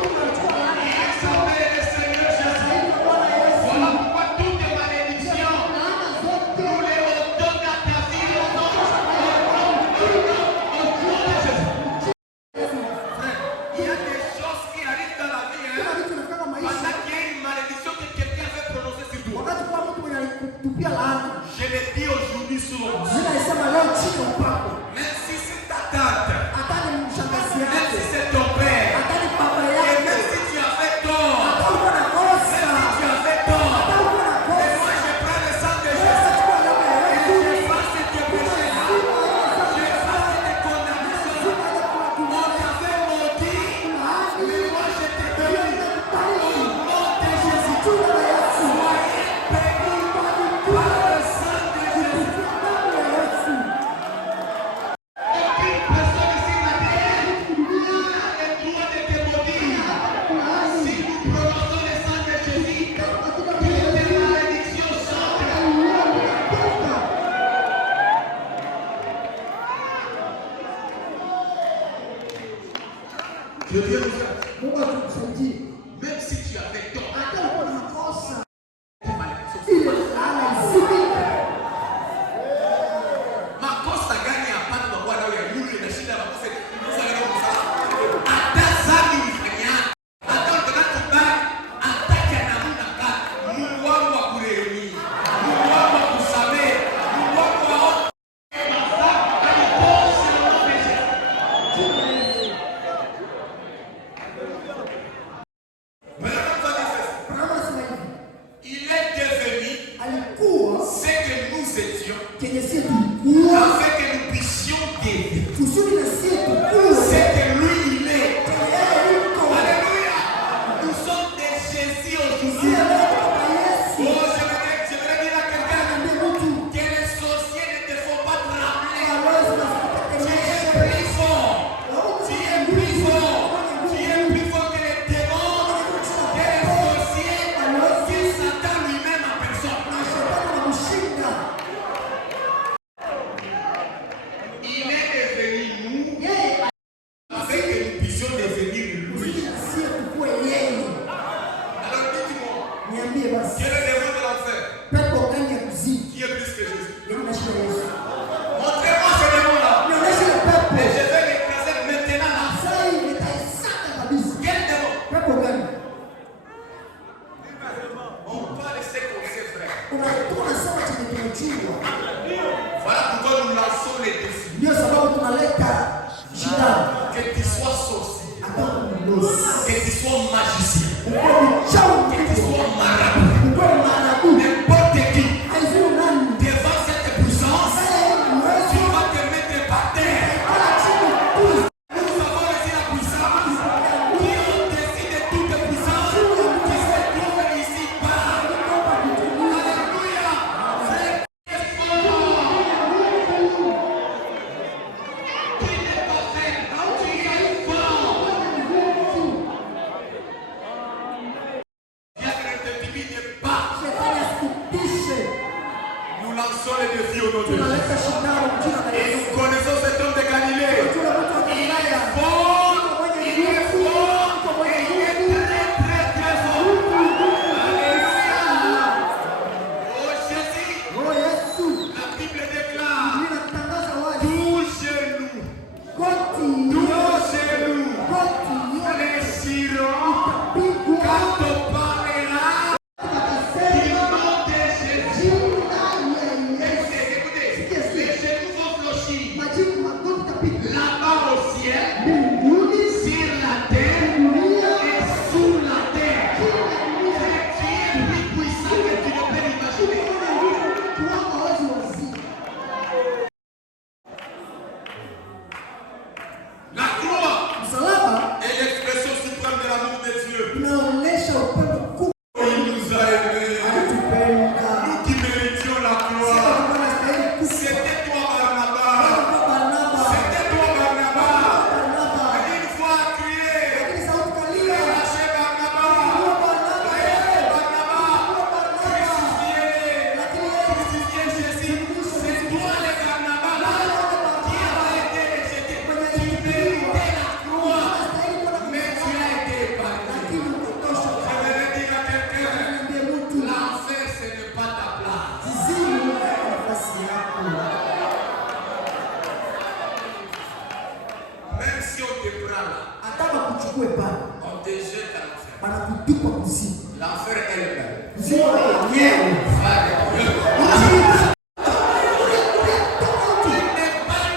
Il s'appelle le Seigneur Jésus. Voilà pourquoi toutes les malédictions, nous les ôtons dans ta vie au nom de Jésus. Il y a des choses qui arrivent dans la vie, pendant qu'il y a une malédiction que quelqu'un veut prononcer sur toi. Je le dis aujourd'hui sur le monde. Même si c'est ta tante, même si c'est ton père, et même si kenye sisi tulikuwa afin que nous puissions guérir. kusudi na sisi tukue C'est que lui il est. kenye yeye yuko. Alléluia. Nous sommes des Jésus aujourd'hui. Sisi leo kwa Yesu. Oh, j'aimerais dire à quelqu'un que les sorciers ne te font pas trembler. Tu es plus fort. Tu es plus fort. Tu es plus fort que les démons, que les sorciers, que Satan lui-même en personne. Il est devenu nous afin que nous puissions devenir lui. Alors dites-moi, quel est le démon de l'enfer? Qui est plus que Jésus? Montrez-moi ce démon-là. Et je vais l'écraser maintenant là. Quel démon? On parle de ce qu'on sait, frère. Voilà pourquoi nous lançons les défis. Que tu sois sorcier, que tu sois magicien, que tu sois marabout, n'importe qui, devant cette puissance, tu vas te mettre par terre. Nous avons reçu la puissance qui est au-dessus de toute puissance qui se trouve ici-bas. Alléluia. C'est fort. Tu n'es pas faible, tu es fort. Viens ne t'intimide pas. Nous lançons les défis au nom de Jésus. Et nous connaissons cet homme de Galilée. Il est fort, et il est très, très, très fort. Alléluia. Oh Jésus, la Bible déclare, tout genou fléchiront quand on parlera du nom de Jésus. Écoutez, les genoux vont fléchir là-bas au ciel, sur la terre et sous la terre. Tu es plus puissant que tu ne peux l'imaginer. La croix est l'expression suprême de l'amour de Dieu. Il nous a aimés. Nous qui méritions la croix. C'était toi, Barnabas. C'était toi, Barnabas. Une fois crié, lâchez Barnabas. Lâchez Barnabas. Crucifiez Jésus. C'est toi, le Barnabas, là, qui a été rejeté. Tu méritais la croix, mais tu as été épargné. Je vais dire à quelqu'un, l'enfer, ce n'est pas ta place. Même si on te prend là, on te jette à l'enfer. L'enfer est le même. Tu n'es pas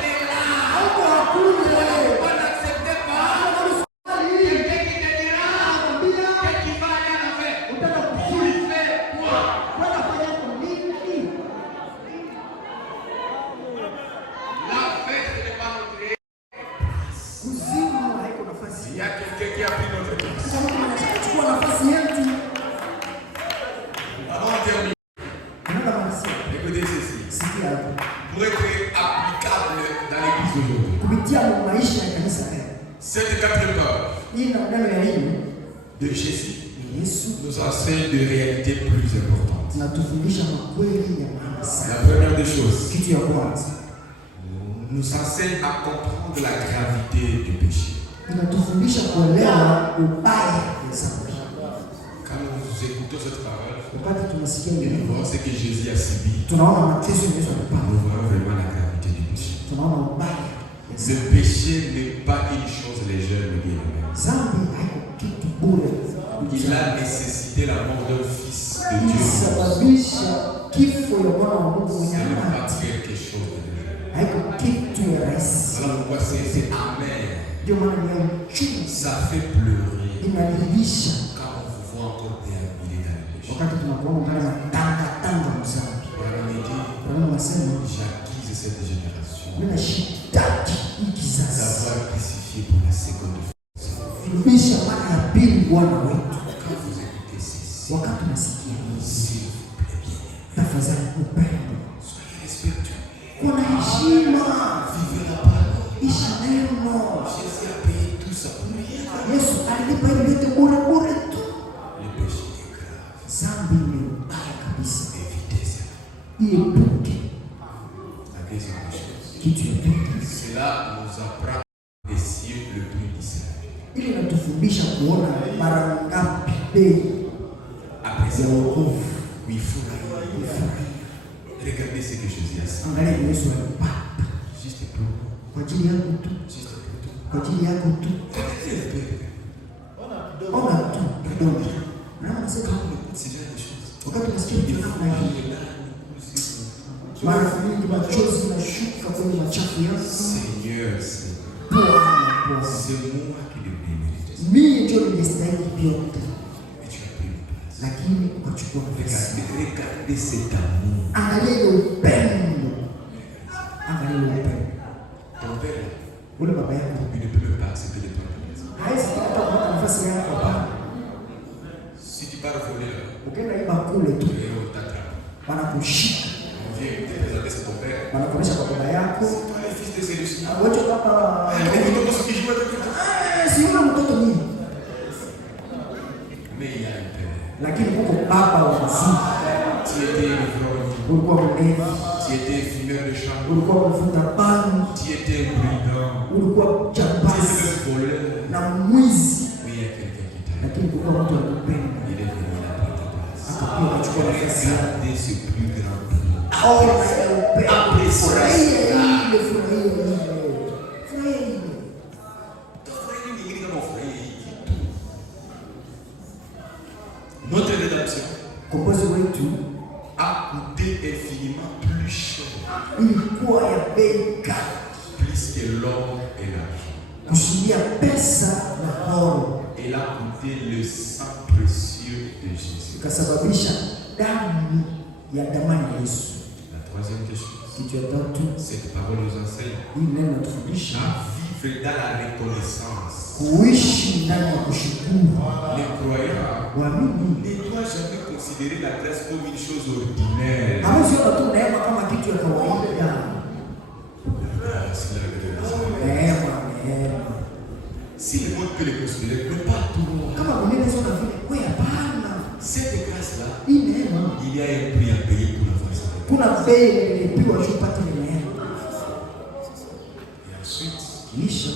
de là. On n'accepte pas quelqu'un qui te dira que tu vas aller à l'enfer. Pour lui faire quoi? L'enfer, ce n'est pas notre place. Il y a quelqu'un qui a pris notre place. Avant de terminer, écoutez ceci. Pour être applicable dans l'église d'aujourd'hui, cette quatrième parole de Jésus nous enseigne des réalités plus importantes. La première des choses, nous enseigne à comprendre la gravité du péché. Quand nous écoutons cette parole, nous voyons ce que Jésus a subi. Nous voyons vraiment la gravité du péché. Ce péché n'est pas une chose légère, mais bien. Il a nécessité la mort d'un fils de Dieu. Ce n'est pas quelque chose de légère. Alors pourquoi c'est amer. Ça fait pleurer quand on vous voit encore déambulé dans le péché. Bwana wetu. Quand vous écoutez ceci, Wakati unasikia hizi, s'il vous plaît, bien-aimés, tafadhali upendo, soyez respectueux. kuna heshima, Vivez la parole. ishi neno. Jésus a payé tout ça pour rien. Yesu alilipa hili yote bure tu. Le péché est grave. Zambi ni mbaya kabisa, Évitez ça. iepuke. La deuxième chose, Kitu ya pili, cela nous apprend les cieux le prix d'Israël. ili natufundisha kuona mara ngapi bei Après ça, ya wokovu. oui, il faut regardez ce que Jésus a dit. Angalia Yesu alipata Juste pour vous. kwa ajili yako tu, Juste pour vous. kwa ajili yako tu. Regardez un peu. Ona tu kidogo. Na unasema Quand on écoute ce genre de choses, wakati unasikia vitu kama hivi, mara nyingi machozi yanashuka kwenye machafu yako. Seigneur, c'est Bwana, moi qui devrais mériter ça. mimi ndio nilistahili vyote, Et tu as pris une place. lakini ukachukua nafasi. Regardez cet amour. Angalia ile upendo, angalia ile upendo. Ton père, Ule baba yako il ne peut même pas accepter de prendre une place. hawezi hata kupata nafasi yako hapa. Si tu pars voler là, Ukienda iba kule tu et on t'attrape. wanakushika, On vient te présenter c'est ton père. wanakuonyesha kwa baba yako. C'est toi le fils de celui-ci. Wote kama si yule mtoto mimi, Mais il y a un père. lakini kuko baba wa mzima. Tu étais ivrogne. Ulikuwa mlevi, Tu étais fumeur de chambre. ulikuwa unavuta bangi, Tu étais brigand. ulikuwa Tu jambazi étais voleur. na mwizi, Oui, il y a quelqu'un qui t'a. lakini kulikuwa mtu anakupenda, Il est venu, il a pris ta place. akakuwa anachukua nafasi yako. Regardez ce plus grand prix. Ona ile upendo, Après ça, furahia ile, furahia ile, furahia ile. Notre rédemption Kombozi wetu a coûté infiniment plus cher, ilikuwa ya bei kali plus que l'or et l'argent. kushindia pesa na oro, Elle a coûté le sang précieux de Jésus. ikasababisha damu ya damani ya Yesu. La troisième des choses, Kitu ya tatu, cette parole nous enseigne hii neno natufundisha à vivre dans la reconnaissance. kuishi ndani ya kushukuru. Les croyants Waamini ne doivent jamais considérer la grâce comme une chose ordinaire. hawezi ona tu neema kama kitu ya kawaida. Grâce, la grâce. Neema, neema. Si le monde peut le considérer, mais pas tout le monde. Kama mwingine sio vile, wewe hapana. Cette grâce-là, Hii neema il y a un prix à payer pour l'avoir. kuna bei ilipiwa juu upate ile neema. Et ensuite, Kisha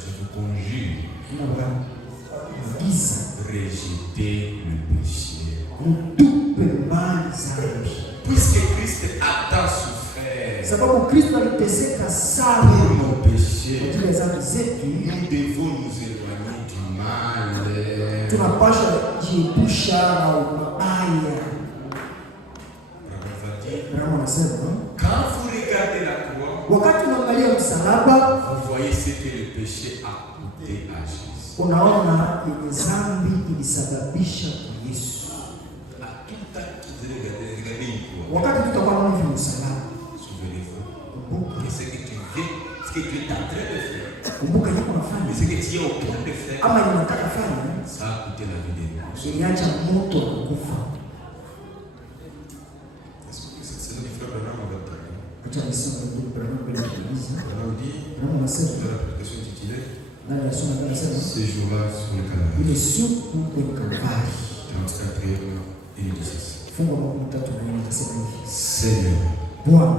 je vous conjure, unaagiza rejetez le péché. mtupe mbali dhambi, Puisque Christ a tant souffert sababu Kristo aliteseka pour sana nos kwa péchés, ajili ya dhambi zetu. nous devons nous éloigner du mal. Tunapaswa jiepusha na mabaya. Brahma anasema Quand vous regardez la croix, wakati unaangalia msalaba, vous voyez ce que le péché a coûté à Jésus. unaona yenye dhambi ilisababisha kwa Yesu. À tout temps que vous regardez une croix, Wakati tutakuwa naona hivi msalaba, souvenez-vous kumbuka, que ce que tu fais, ce que tu es en train de faire, kumbuka yako mais nafanya ce que tu es au point de faire, ama ninataka fanya, ça a coûté la vie de nous. iliacha moto wa kufa. C'est le frère Branham en fait. Acha nisome ndugu Branham bila kumaliza. Branham dit, Branham anasema dans la prédication titulaire, nani anasoma nani anasema ces jours-là sur le Calvaire, ile siku kwenye Kalvari, 34e et 16. fungu la 13 anasema hivi: Seigneur, Bwana,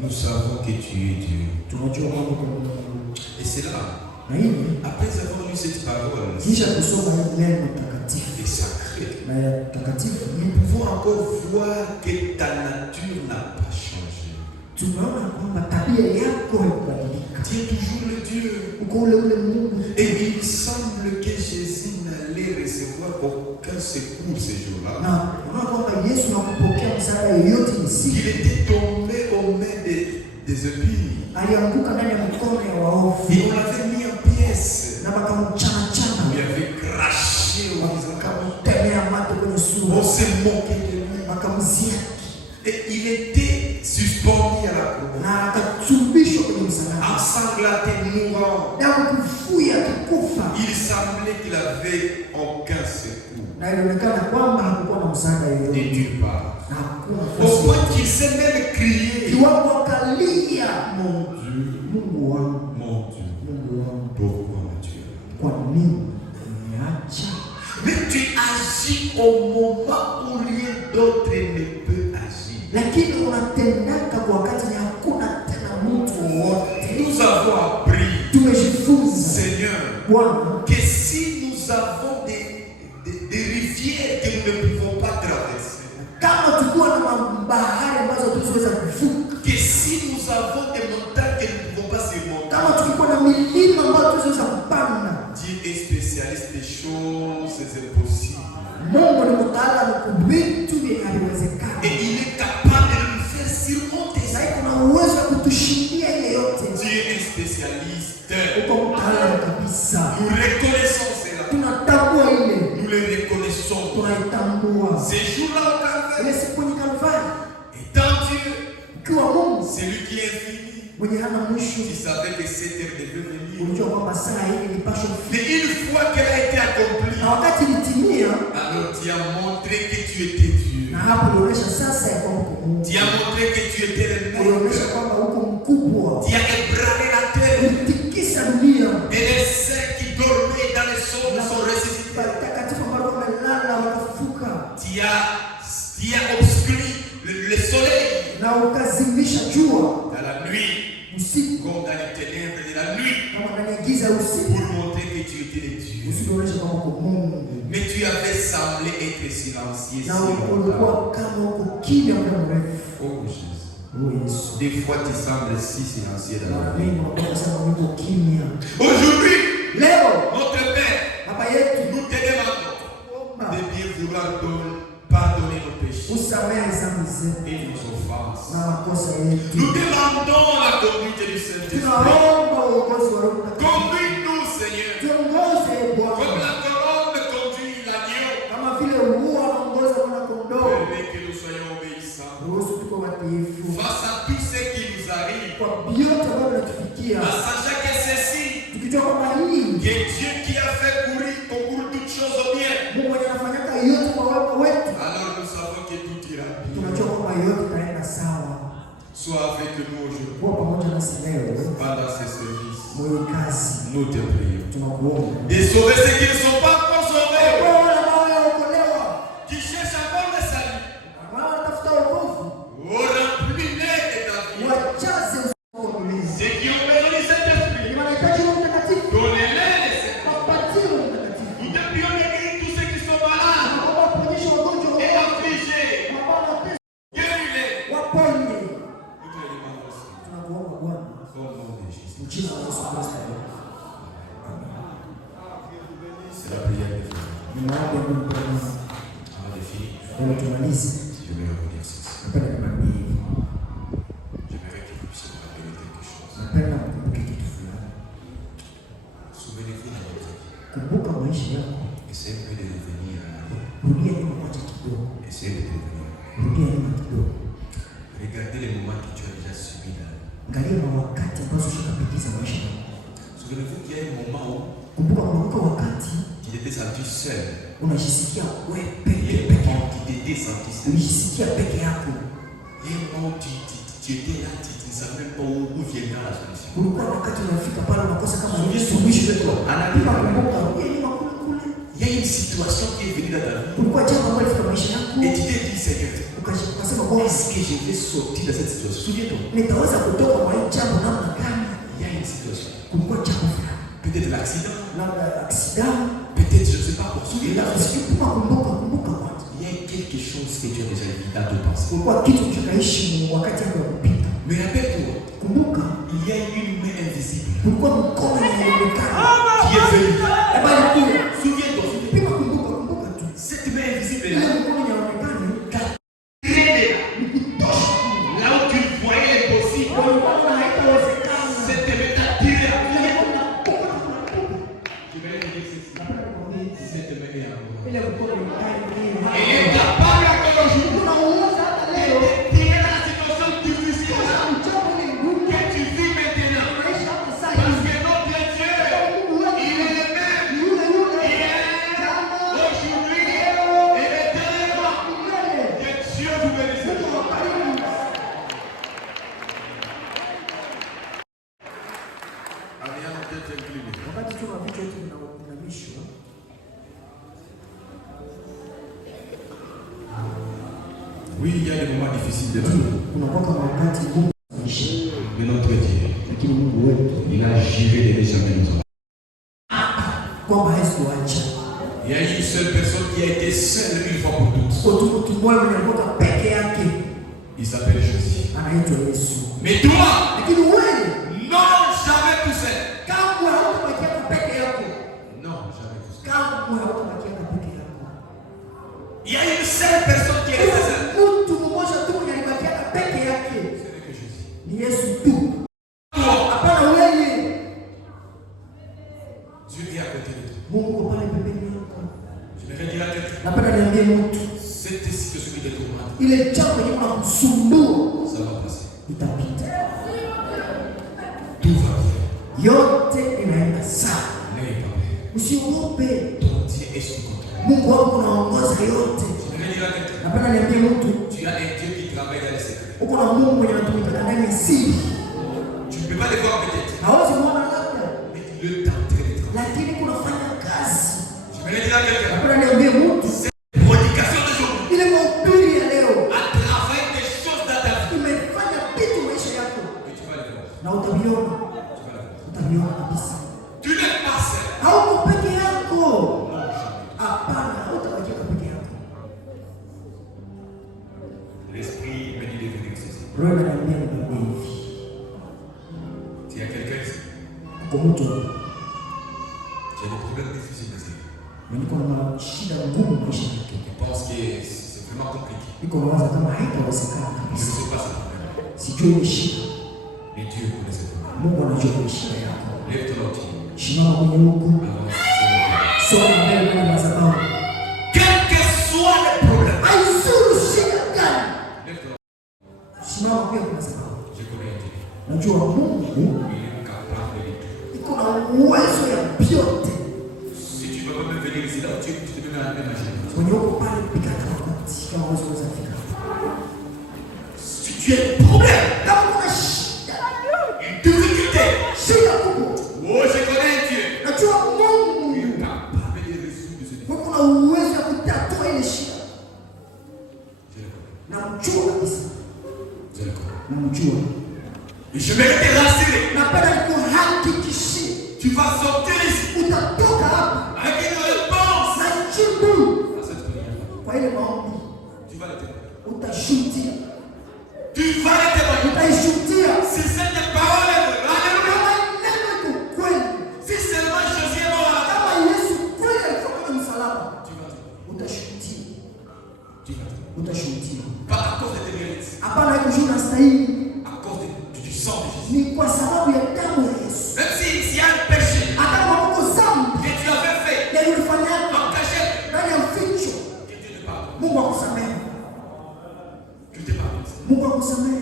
nous savons que tu es Dieu. tunajua kwamba kuna Mungu. Et c'est là, Na hivi après avoir lu cette parole, kisha kusoma hii neno takatifu et sacrée, na ya takatifu, nous pouvons encore voir que ta nature n'a pas changé. tunaona kwamba tabia yako haikubadilika, Tu es toujours le Dieu. uko ule ule Mungu. Et il semble que Jésus n'allait recevoir aucun secours ces jours-là. Na unaona kwamba Yesu hakupokea msaada yoyote Il misiku, était tombé aux mains des impies. alianguka ndani ya mikono ya waovu Et on l'avait mis en pièces. na wakamchana On chana, lui avait craché au visage. wakamtemea mate kwenye On sura, s'est moqué de lui. wakamzia Et il était suspendu à la croix, na akasulubishwa kwenye msalaba, ensanglanté, mourant. damu kufuya amekufa. Il semblait qu'il avait aucun secours. Na ilionekana kwamba hakukuwa na msaada De yoyote. nulle part. Na hakuna Au nafasi. point qu'il s'est même crié. Kiwango akalia, Mon Dieu, Mungu wangu, mon Dieu, Mungu wangu, pourquoi m'as-tu abandonné? kwa nini uniacha? Mais tu agis au moment où rien d'autre ne peut agir. Lakini unatendaka kwa wakati ni hakuna tena mtu wowote. Nous avons appris, Tumejifunza Seigneur, Bwana, que si nous avons des rivières que nous ne pouvons pas traverser, kama tukuwa na bahari ambazo tusiweza kuvuka, que si nous avons des montagnes que nous ne pouvons pas surmonter, kama tukikuwa na milima ambayo tusiweza kupanda, Dieu est spécialiste des choses impossibles. Mungu ni mtaalamu kwa vitu vinavyohariwezekana. Et il est capable de nous faire surmonter ça. Na kuna uwezo wa kutushindia ile yote. Dieu est spécialiste. Uko mtaalamu kabisa. Nous reconnaissons cela. Tunatambua ile. Nous le reconnaissons. Tunaitambua. Ces jours-là au Calvaire, Ile siku kwenye Kalvari, étant Dieu, ukiwa Mungu, celui qui est infini, mwenye hana mwisho, qui savait que cette heure devait venir. unajua kwamba saa hii ilipaswa kufika. Mais une fois qu'elle a été accomplie, Na wakati ilitimia, alors tu as montré que tu étais Dieu. na hapo ulionyesha sasa ya kwamba uko Mungu. Tu as montré que tu étais le Ulionyesha maître. kwamba uko mkubwa. Tu as ébranlé la terre. Ulitikisa dunia. Et les saints qui dormaient dans les sommes sont ressuscités. Watakatifu ambao wamelala wakafufuka. Tu as obscuré le soleil Na ukazimisha jua dans la nuit, usiku, comme dans les ténèbres de la nuit, kama ndani ya giza usiku, pour montrer que tu étais le Dieu. usionyesha kwamba uko Mungu. Mais tu avais semblé être silencieux si Na longtemps. ulikuwa kama uko kimya muda mrefu. Oh Jésus. Oh Yesu. Des fois tu sembles si silencieux dans la vie. Mimi naomba sana uko kimya. Aujourd'hui, Leo notre Père, baba yetu, nous te demandons omba de bien vouloir pardonner nos péchés usamehe dhambi zetu et nos offenses. na makosa yetu. Nous demandons la conduite du Saint-Esprit. Tunaomba uongozi wa Roho Mtakatifu. Conduis-nous, Seigneur, Tuongoze comme Bwana, la colombe conduit l'agneau. kama vile huwa anaongoza mwana kondoo. Permets que nous soyons obéissants Ruhusu tuko watiifu face à tout ce qui nous arrive, kwa vyote ambavyo vinatufikia, en sachant que ceci, tukijua kwamba hii que Dieu qui a fait courir concourt toutes choses au bien, Mungu mwenye anafanyaka yote kwa wema wetu, alors nous savons que tout ira bien. tunajua kwamba yote itaenda sawa. Sois avec nous aujourd'hui Kuwa pamoja nasi leo pendant ce service. mwenye kazi, Nous te prions. tunakuomba De sauver ceux qui ne sont pas encore sauvés, wale ambao wameokolewa, qui cherchent encore le salut. ambao wanatafuta wokovu, Oh, remplis-les de ta vie. wajaze uso wa milele. Ceux qui ont besoin du Saint-Esprit, Ni wanahitaji Roho Mtakatifu, donnez-les le Saint-Esprit. wapatie Roho Mtakatifu. Nous te prions de guérir tous ceux qui sont malades Naomba waponyeshe wagonjwa et wote, affligés. ambao wanateswa, Guéris-les. waponye. Nous te le demandons aussi. Tunakuomba Bwana, Au nom de Jésus. kwa jina la Yesu Kristo. C'est la prière de Dieu. Ninaomba Mungu Bwana, Avant de finir, ili tumalize. j'aimerais vous dire ceci. Napenda nikwambie hivi. J'aimerais que vous puissiez vous rappeler quelque chose. Napenda mkumbuke kitu fulani. Souvenez-vous de votre vie. Kumbuka maisha yako. Essayez un peu de revenir en arrière. Rudia nyuma kwanza kidogo. Essayez de revenir. Rudia nyuma kidogo. Regardez les moments que tu as déjà subis là. Angalia na wakati ambazo ushakapitiza maisha yako. Souvenez-vous qu'il y a un moment où Kumbuka kuna wakati tu t'étais senti seul. unajisikia wewe Il y a peke un yako. moment où tu t'étais senti seul. Unajisikia peke yako. Il y a un moment où tu étais là, tu ne savais même pas où viendra la solution. Kulikuwa na wakati unafika pale unakosa kama ni suluhisho letu. Anapiga kumbuka rudia nyuma kule kule. Il y a une situation qui est venue dans ta vie Kulikuwa jambo ambalo lifika maisha yako. et tu t'es dit, Seigneur, Ukasema Bwana, est-ce que je vais sortir de cette situation? Souviens-toi, nitaweza kutoka kwa hii jambo namna gani? il y a une situation. Kulikuwa jambo fulani. Peut-être l'accident, Labda accident. peut-être je ne sais pas quoi. Souviens-toi, Kumbuka kwanza. il y a quelque chose que tu as déjà vu dans ton passé. Kulikuwa kitu chakaishi wakati yako ya kupita. Mais rappelle-toi, Kumbuka il y a une main invisible kulikuwa mkono inaonekana. qui est venue. Habari kule. Souviens-toi, Pima kumbuka tu. cette main invisible Ile là, mkono inaonekana. là où tu voyais l'impossible, Kulikuwa na haitawezekana. cette main t'a tiré à pied. Ile kuna Je vais te dire ceci, cette main est en moi. ile mkono inaonekana. Elle est capable encore aujourd'hui Kuna uwezo hata leo. de tirer la situation difficile Jambo ni ngumu. que tu vis maintenant. Maisha hata sasa Parce hivi. que notre Dieu, il est le Oui, il y a des moments difficiles de la vie. Mais notre Dieu, il a juré de ne jamais nous abandonner. Il y a une seule personne qui a été seule une fois pour toutes. Il s'appelle Jésus. Mais toi, non, jamais tout seul. Non, jamais tout seul. Il y a une seule personne qui est seule. C'est que Jésus. Dieu est à côté de toi. Je vais dire à quelqu'un. Cette situation qui te tourmente. Ça va passer. Tout va bien. Yote inaenda sawa. N'ayez pas peur. Usiogope. Ton Dieu est sous contrôle. Mungu wako unaongoza yote. Je vais dire à quelqu'un. Napenda niambie mtu, Tu as un Dieu qui travaille dans les secrets. uko na Mungu mwenye anatumika ndani ya siri. Tu ne peux pas le voir peut-être. Hawezi muona labda, Mais le temps de travailler. lakini kunafanya kazi. Je vais dire à quelqu'un. Napenda niambie mtu, Cette prédication de jour ile mahubiri ya leo a travaillé des choses dans ta vie. imefanya vitu maisha yako Et tu vas le voir. na utaviona, Tu vas le voir. utaviona kabisa. Tu n'es pas seul. Hauko peke yako. Non, jamais. Hapana, hautabakia peke yako. L'esprit me dit de venir ici. Roho ananiambia nikwambie hivi. S'il y a quelqu'un ici, Uko mtu qui a des problèmes difficiles ici, mwenye kuna shida ngumu maisha yake. qui pense que c'est vraiment compliqué. Niko nawaza kama haitawezekana Je ne kabisa. sais pas ce problème. Sijui ni shida. Mais Dieu connaît ce problème. Mungu anajua ni shida yako. Lève ton ortie. Simama kwenye huku. Avance sur le cœur. Songa mbele kwenye madhabahu. Quel que soit le problème, Haizuru shida gani. lève ton ortie. Simama pia kwenye madhabahu. Je connais Dieu. Najua Mungu Il est capable de tout. iko na uwezo ya vyote. Si tu ne peux pas même venir ici, là, tu te mets à imaginer. Kwenye huko pale pika wakati kama uwezo kuweza kufika. Si tu as un problème, Kama kuna shida, une difficulté, shida kubwa. oh, je connais Dieu. Najua Mungu Il est capable de résoudre ce défi. kuna uwezo ya kutatua ile shida. Je le connais. Namjua kabisa. Je le connais. Namjua. Et je vais te rassurer. Napenda nikuhakikishie Tu vas sortir ici utatoka hapa avec une réponse na jibu à cette prière. kwa ile maombi. Tu vas le témoigner. Utashuhudia. Tu vas le témoigner. Utaishuhudia. Si cette parole est vraie, alléluia. Kama neno liko kweli, Si seulement Jésus est mort à la kama croix, Yesu kweli alikufa kwenye msalaba, tu vas le témoigner. utashuhudia. Tu vas le témoigner. Utashuhudia. Pas à cause de tes mérites, Hapana haikushuru na stahili, à cause du sang de Jésus. ni kwa sababu ya damu ya Yesu. Même s'il y a un péché Hata kama uko dhambi que tu avais fait ya ulifanyaga en cachette, ndani ya mficho, que Dieu te pardonne. Mungu akusamehe. Que te pardonne. Mungu akusamehe.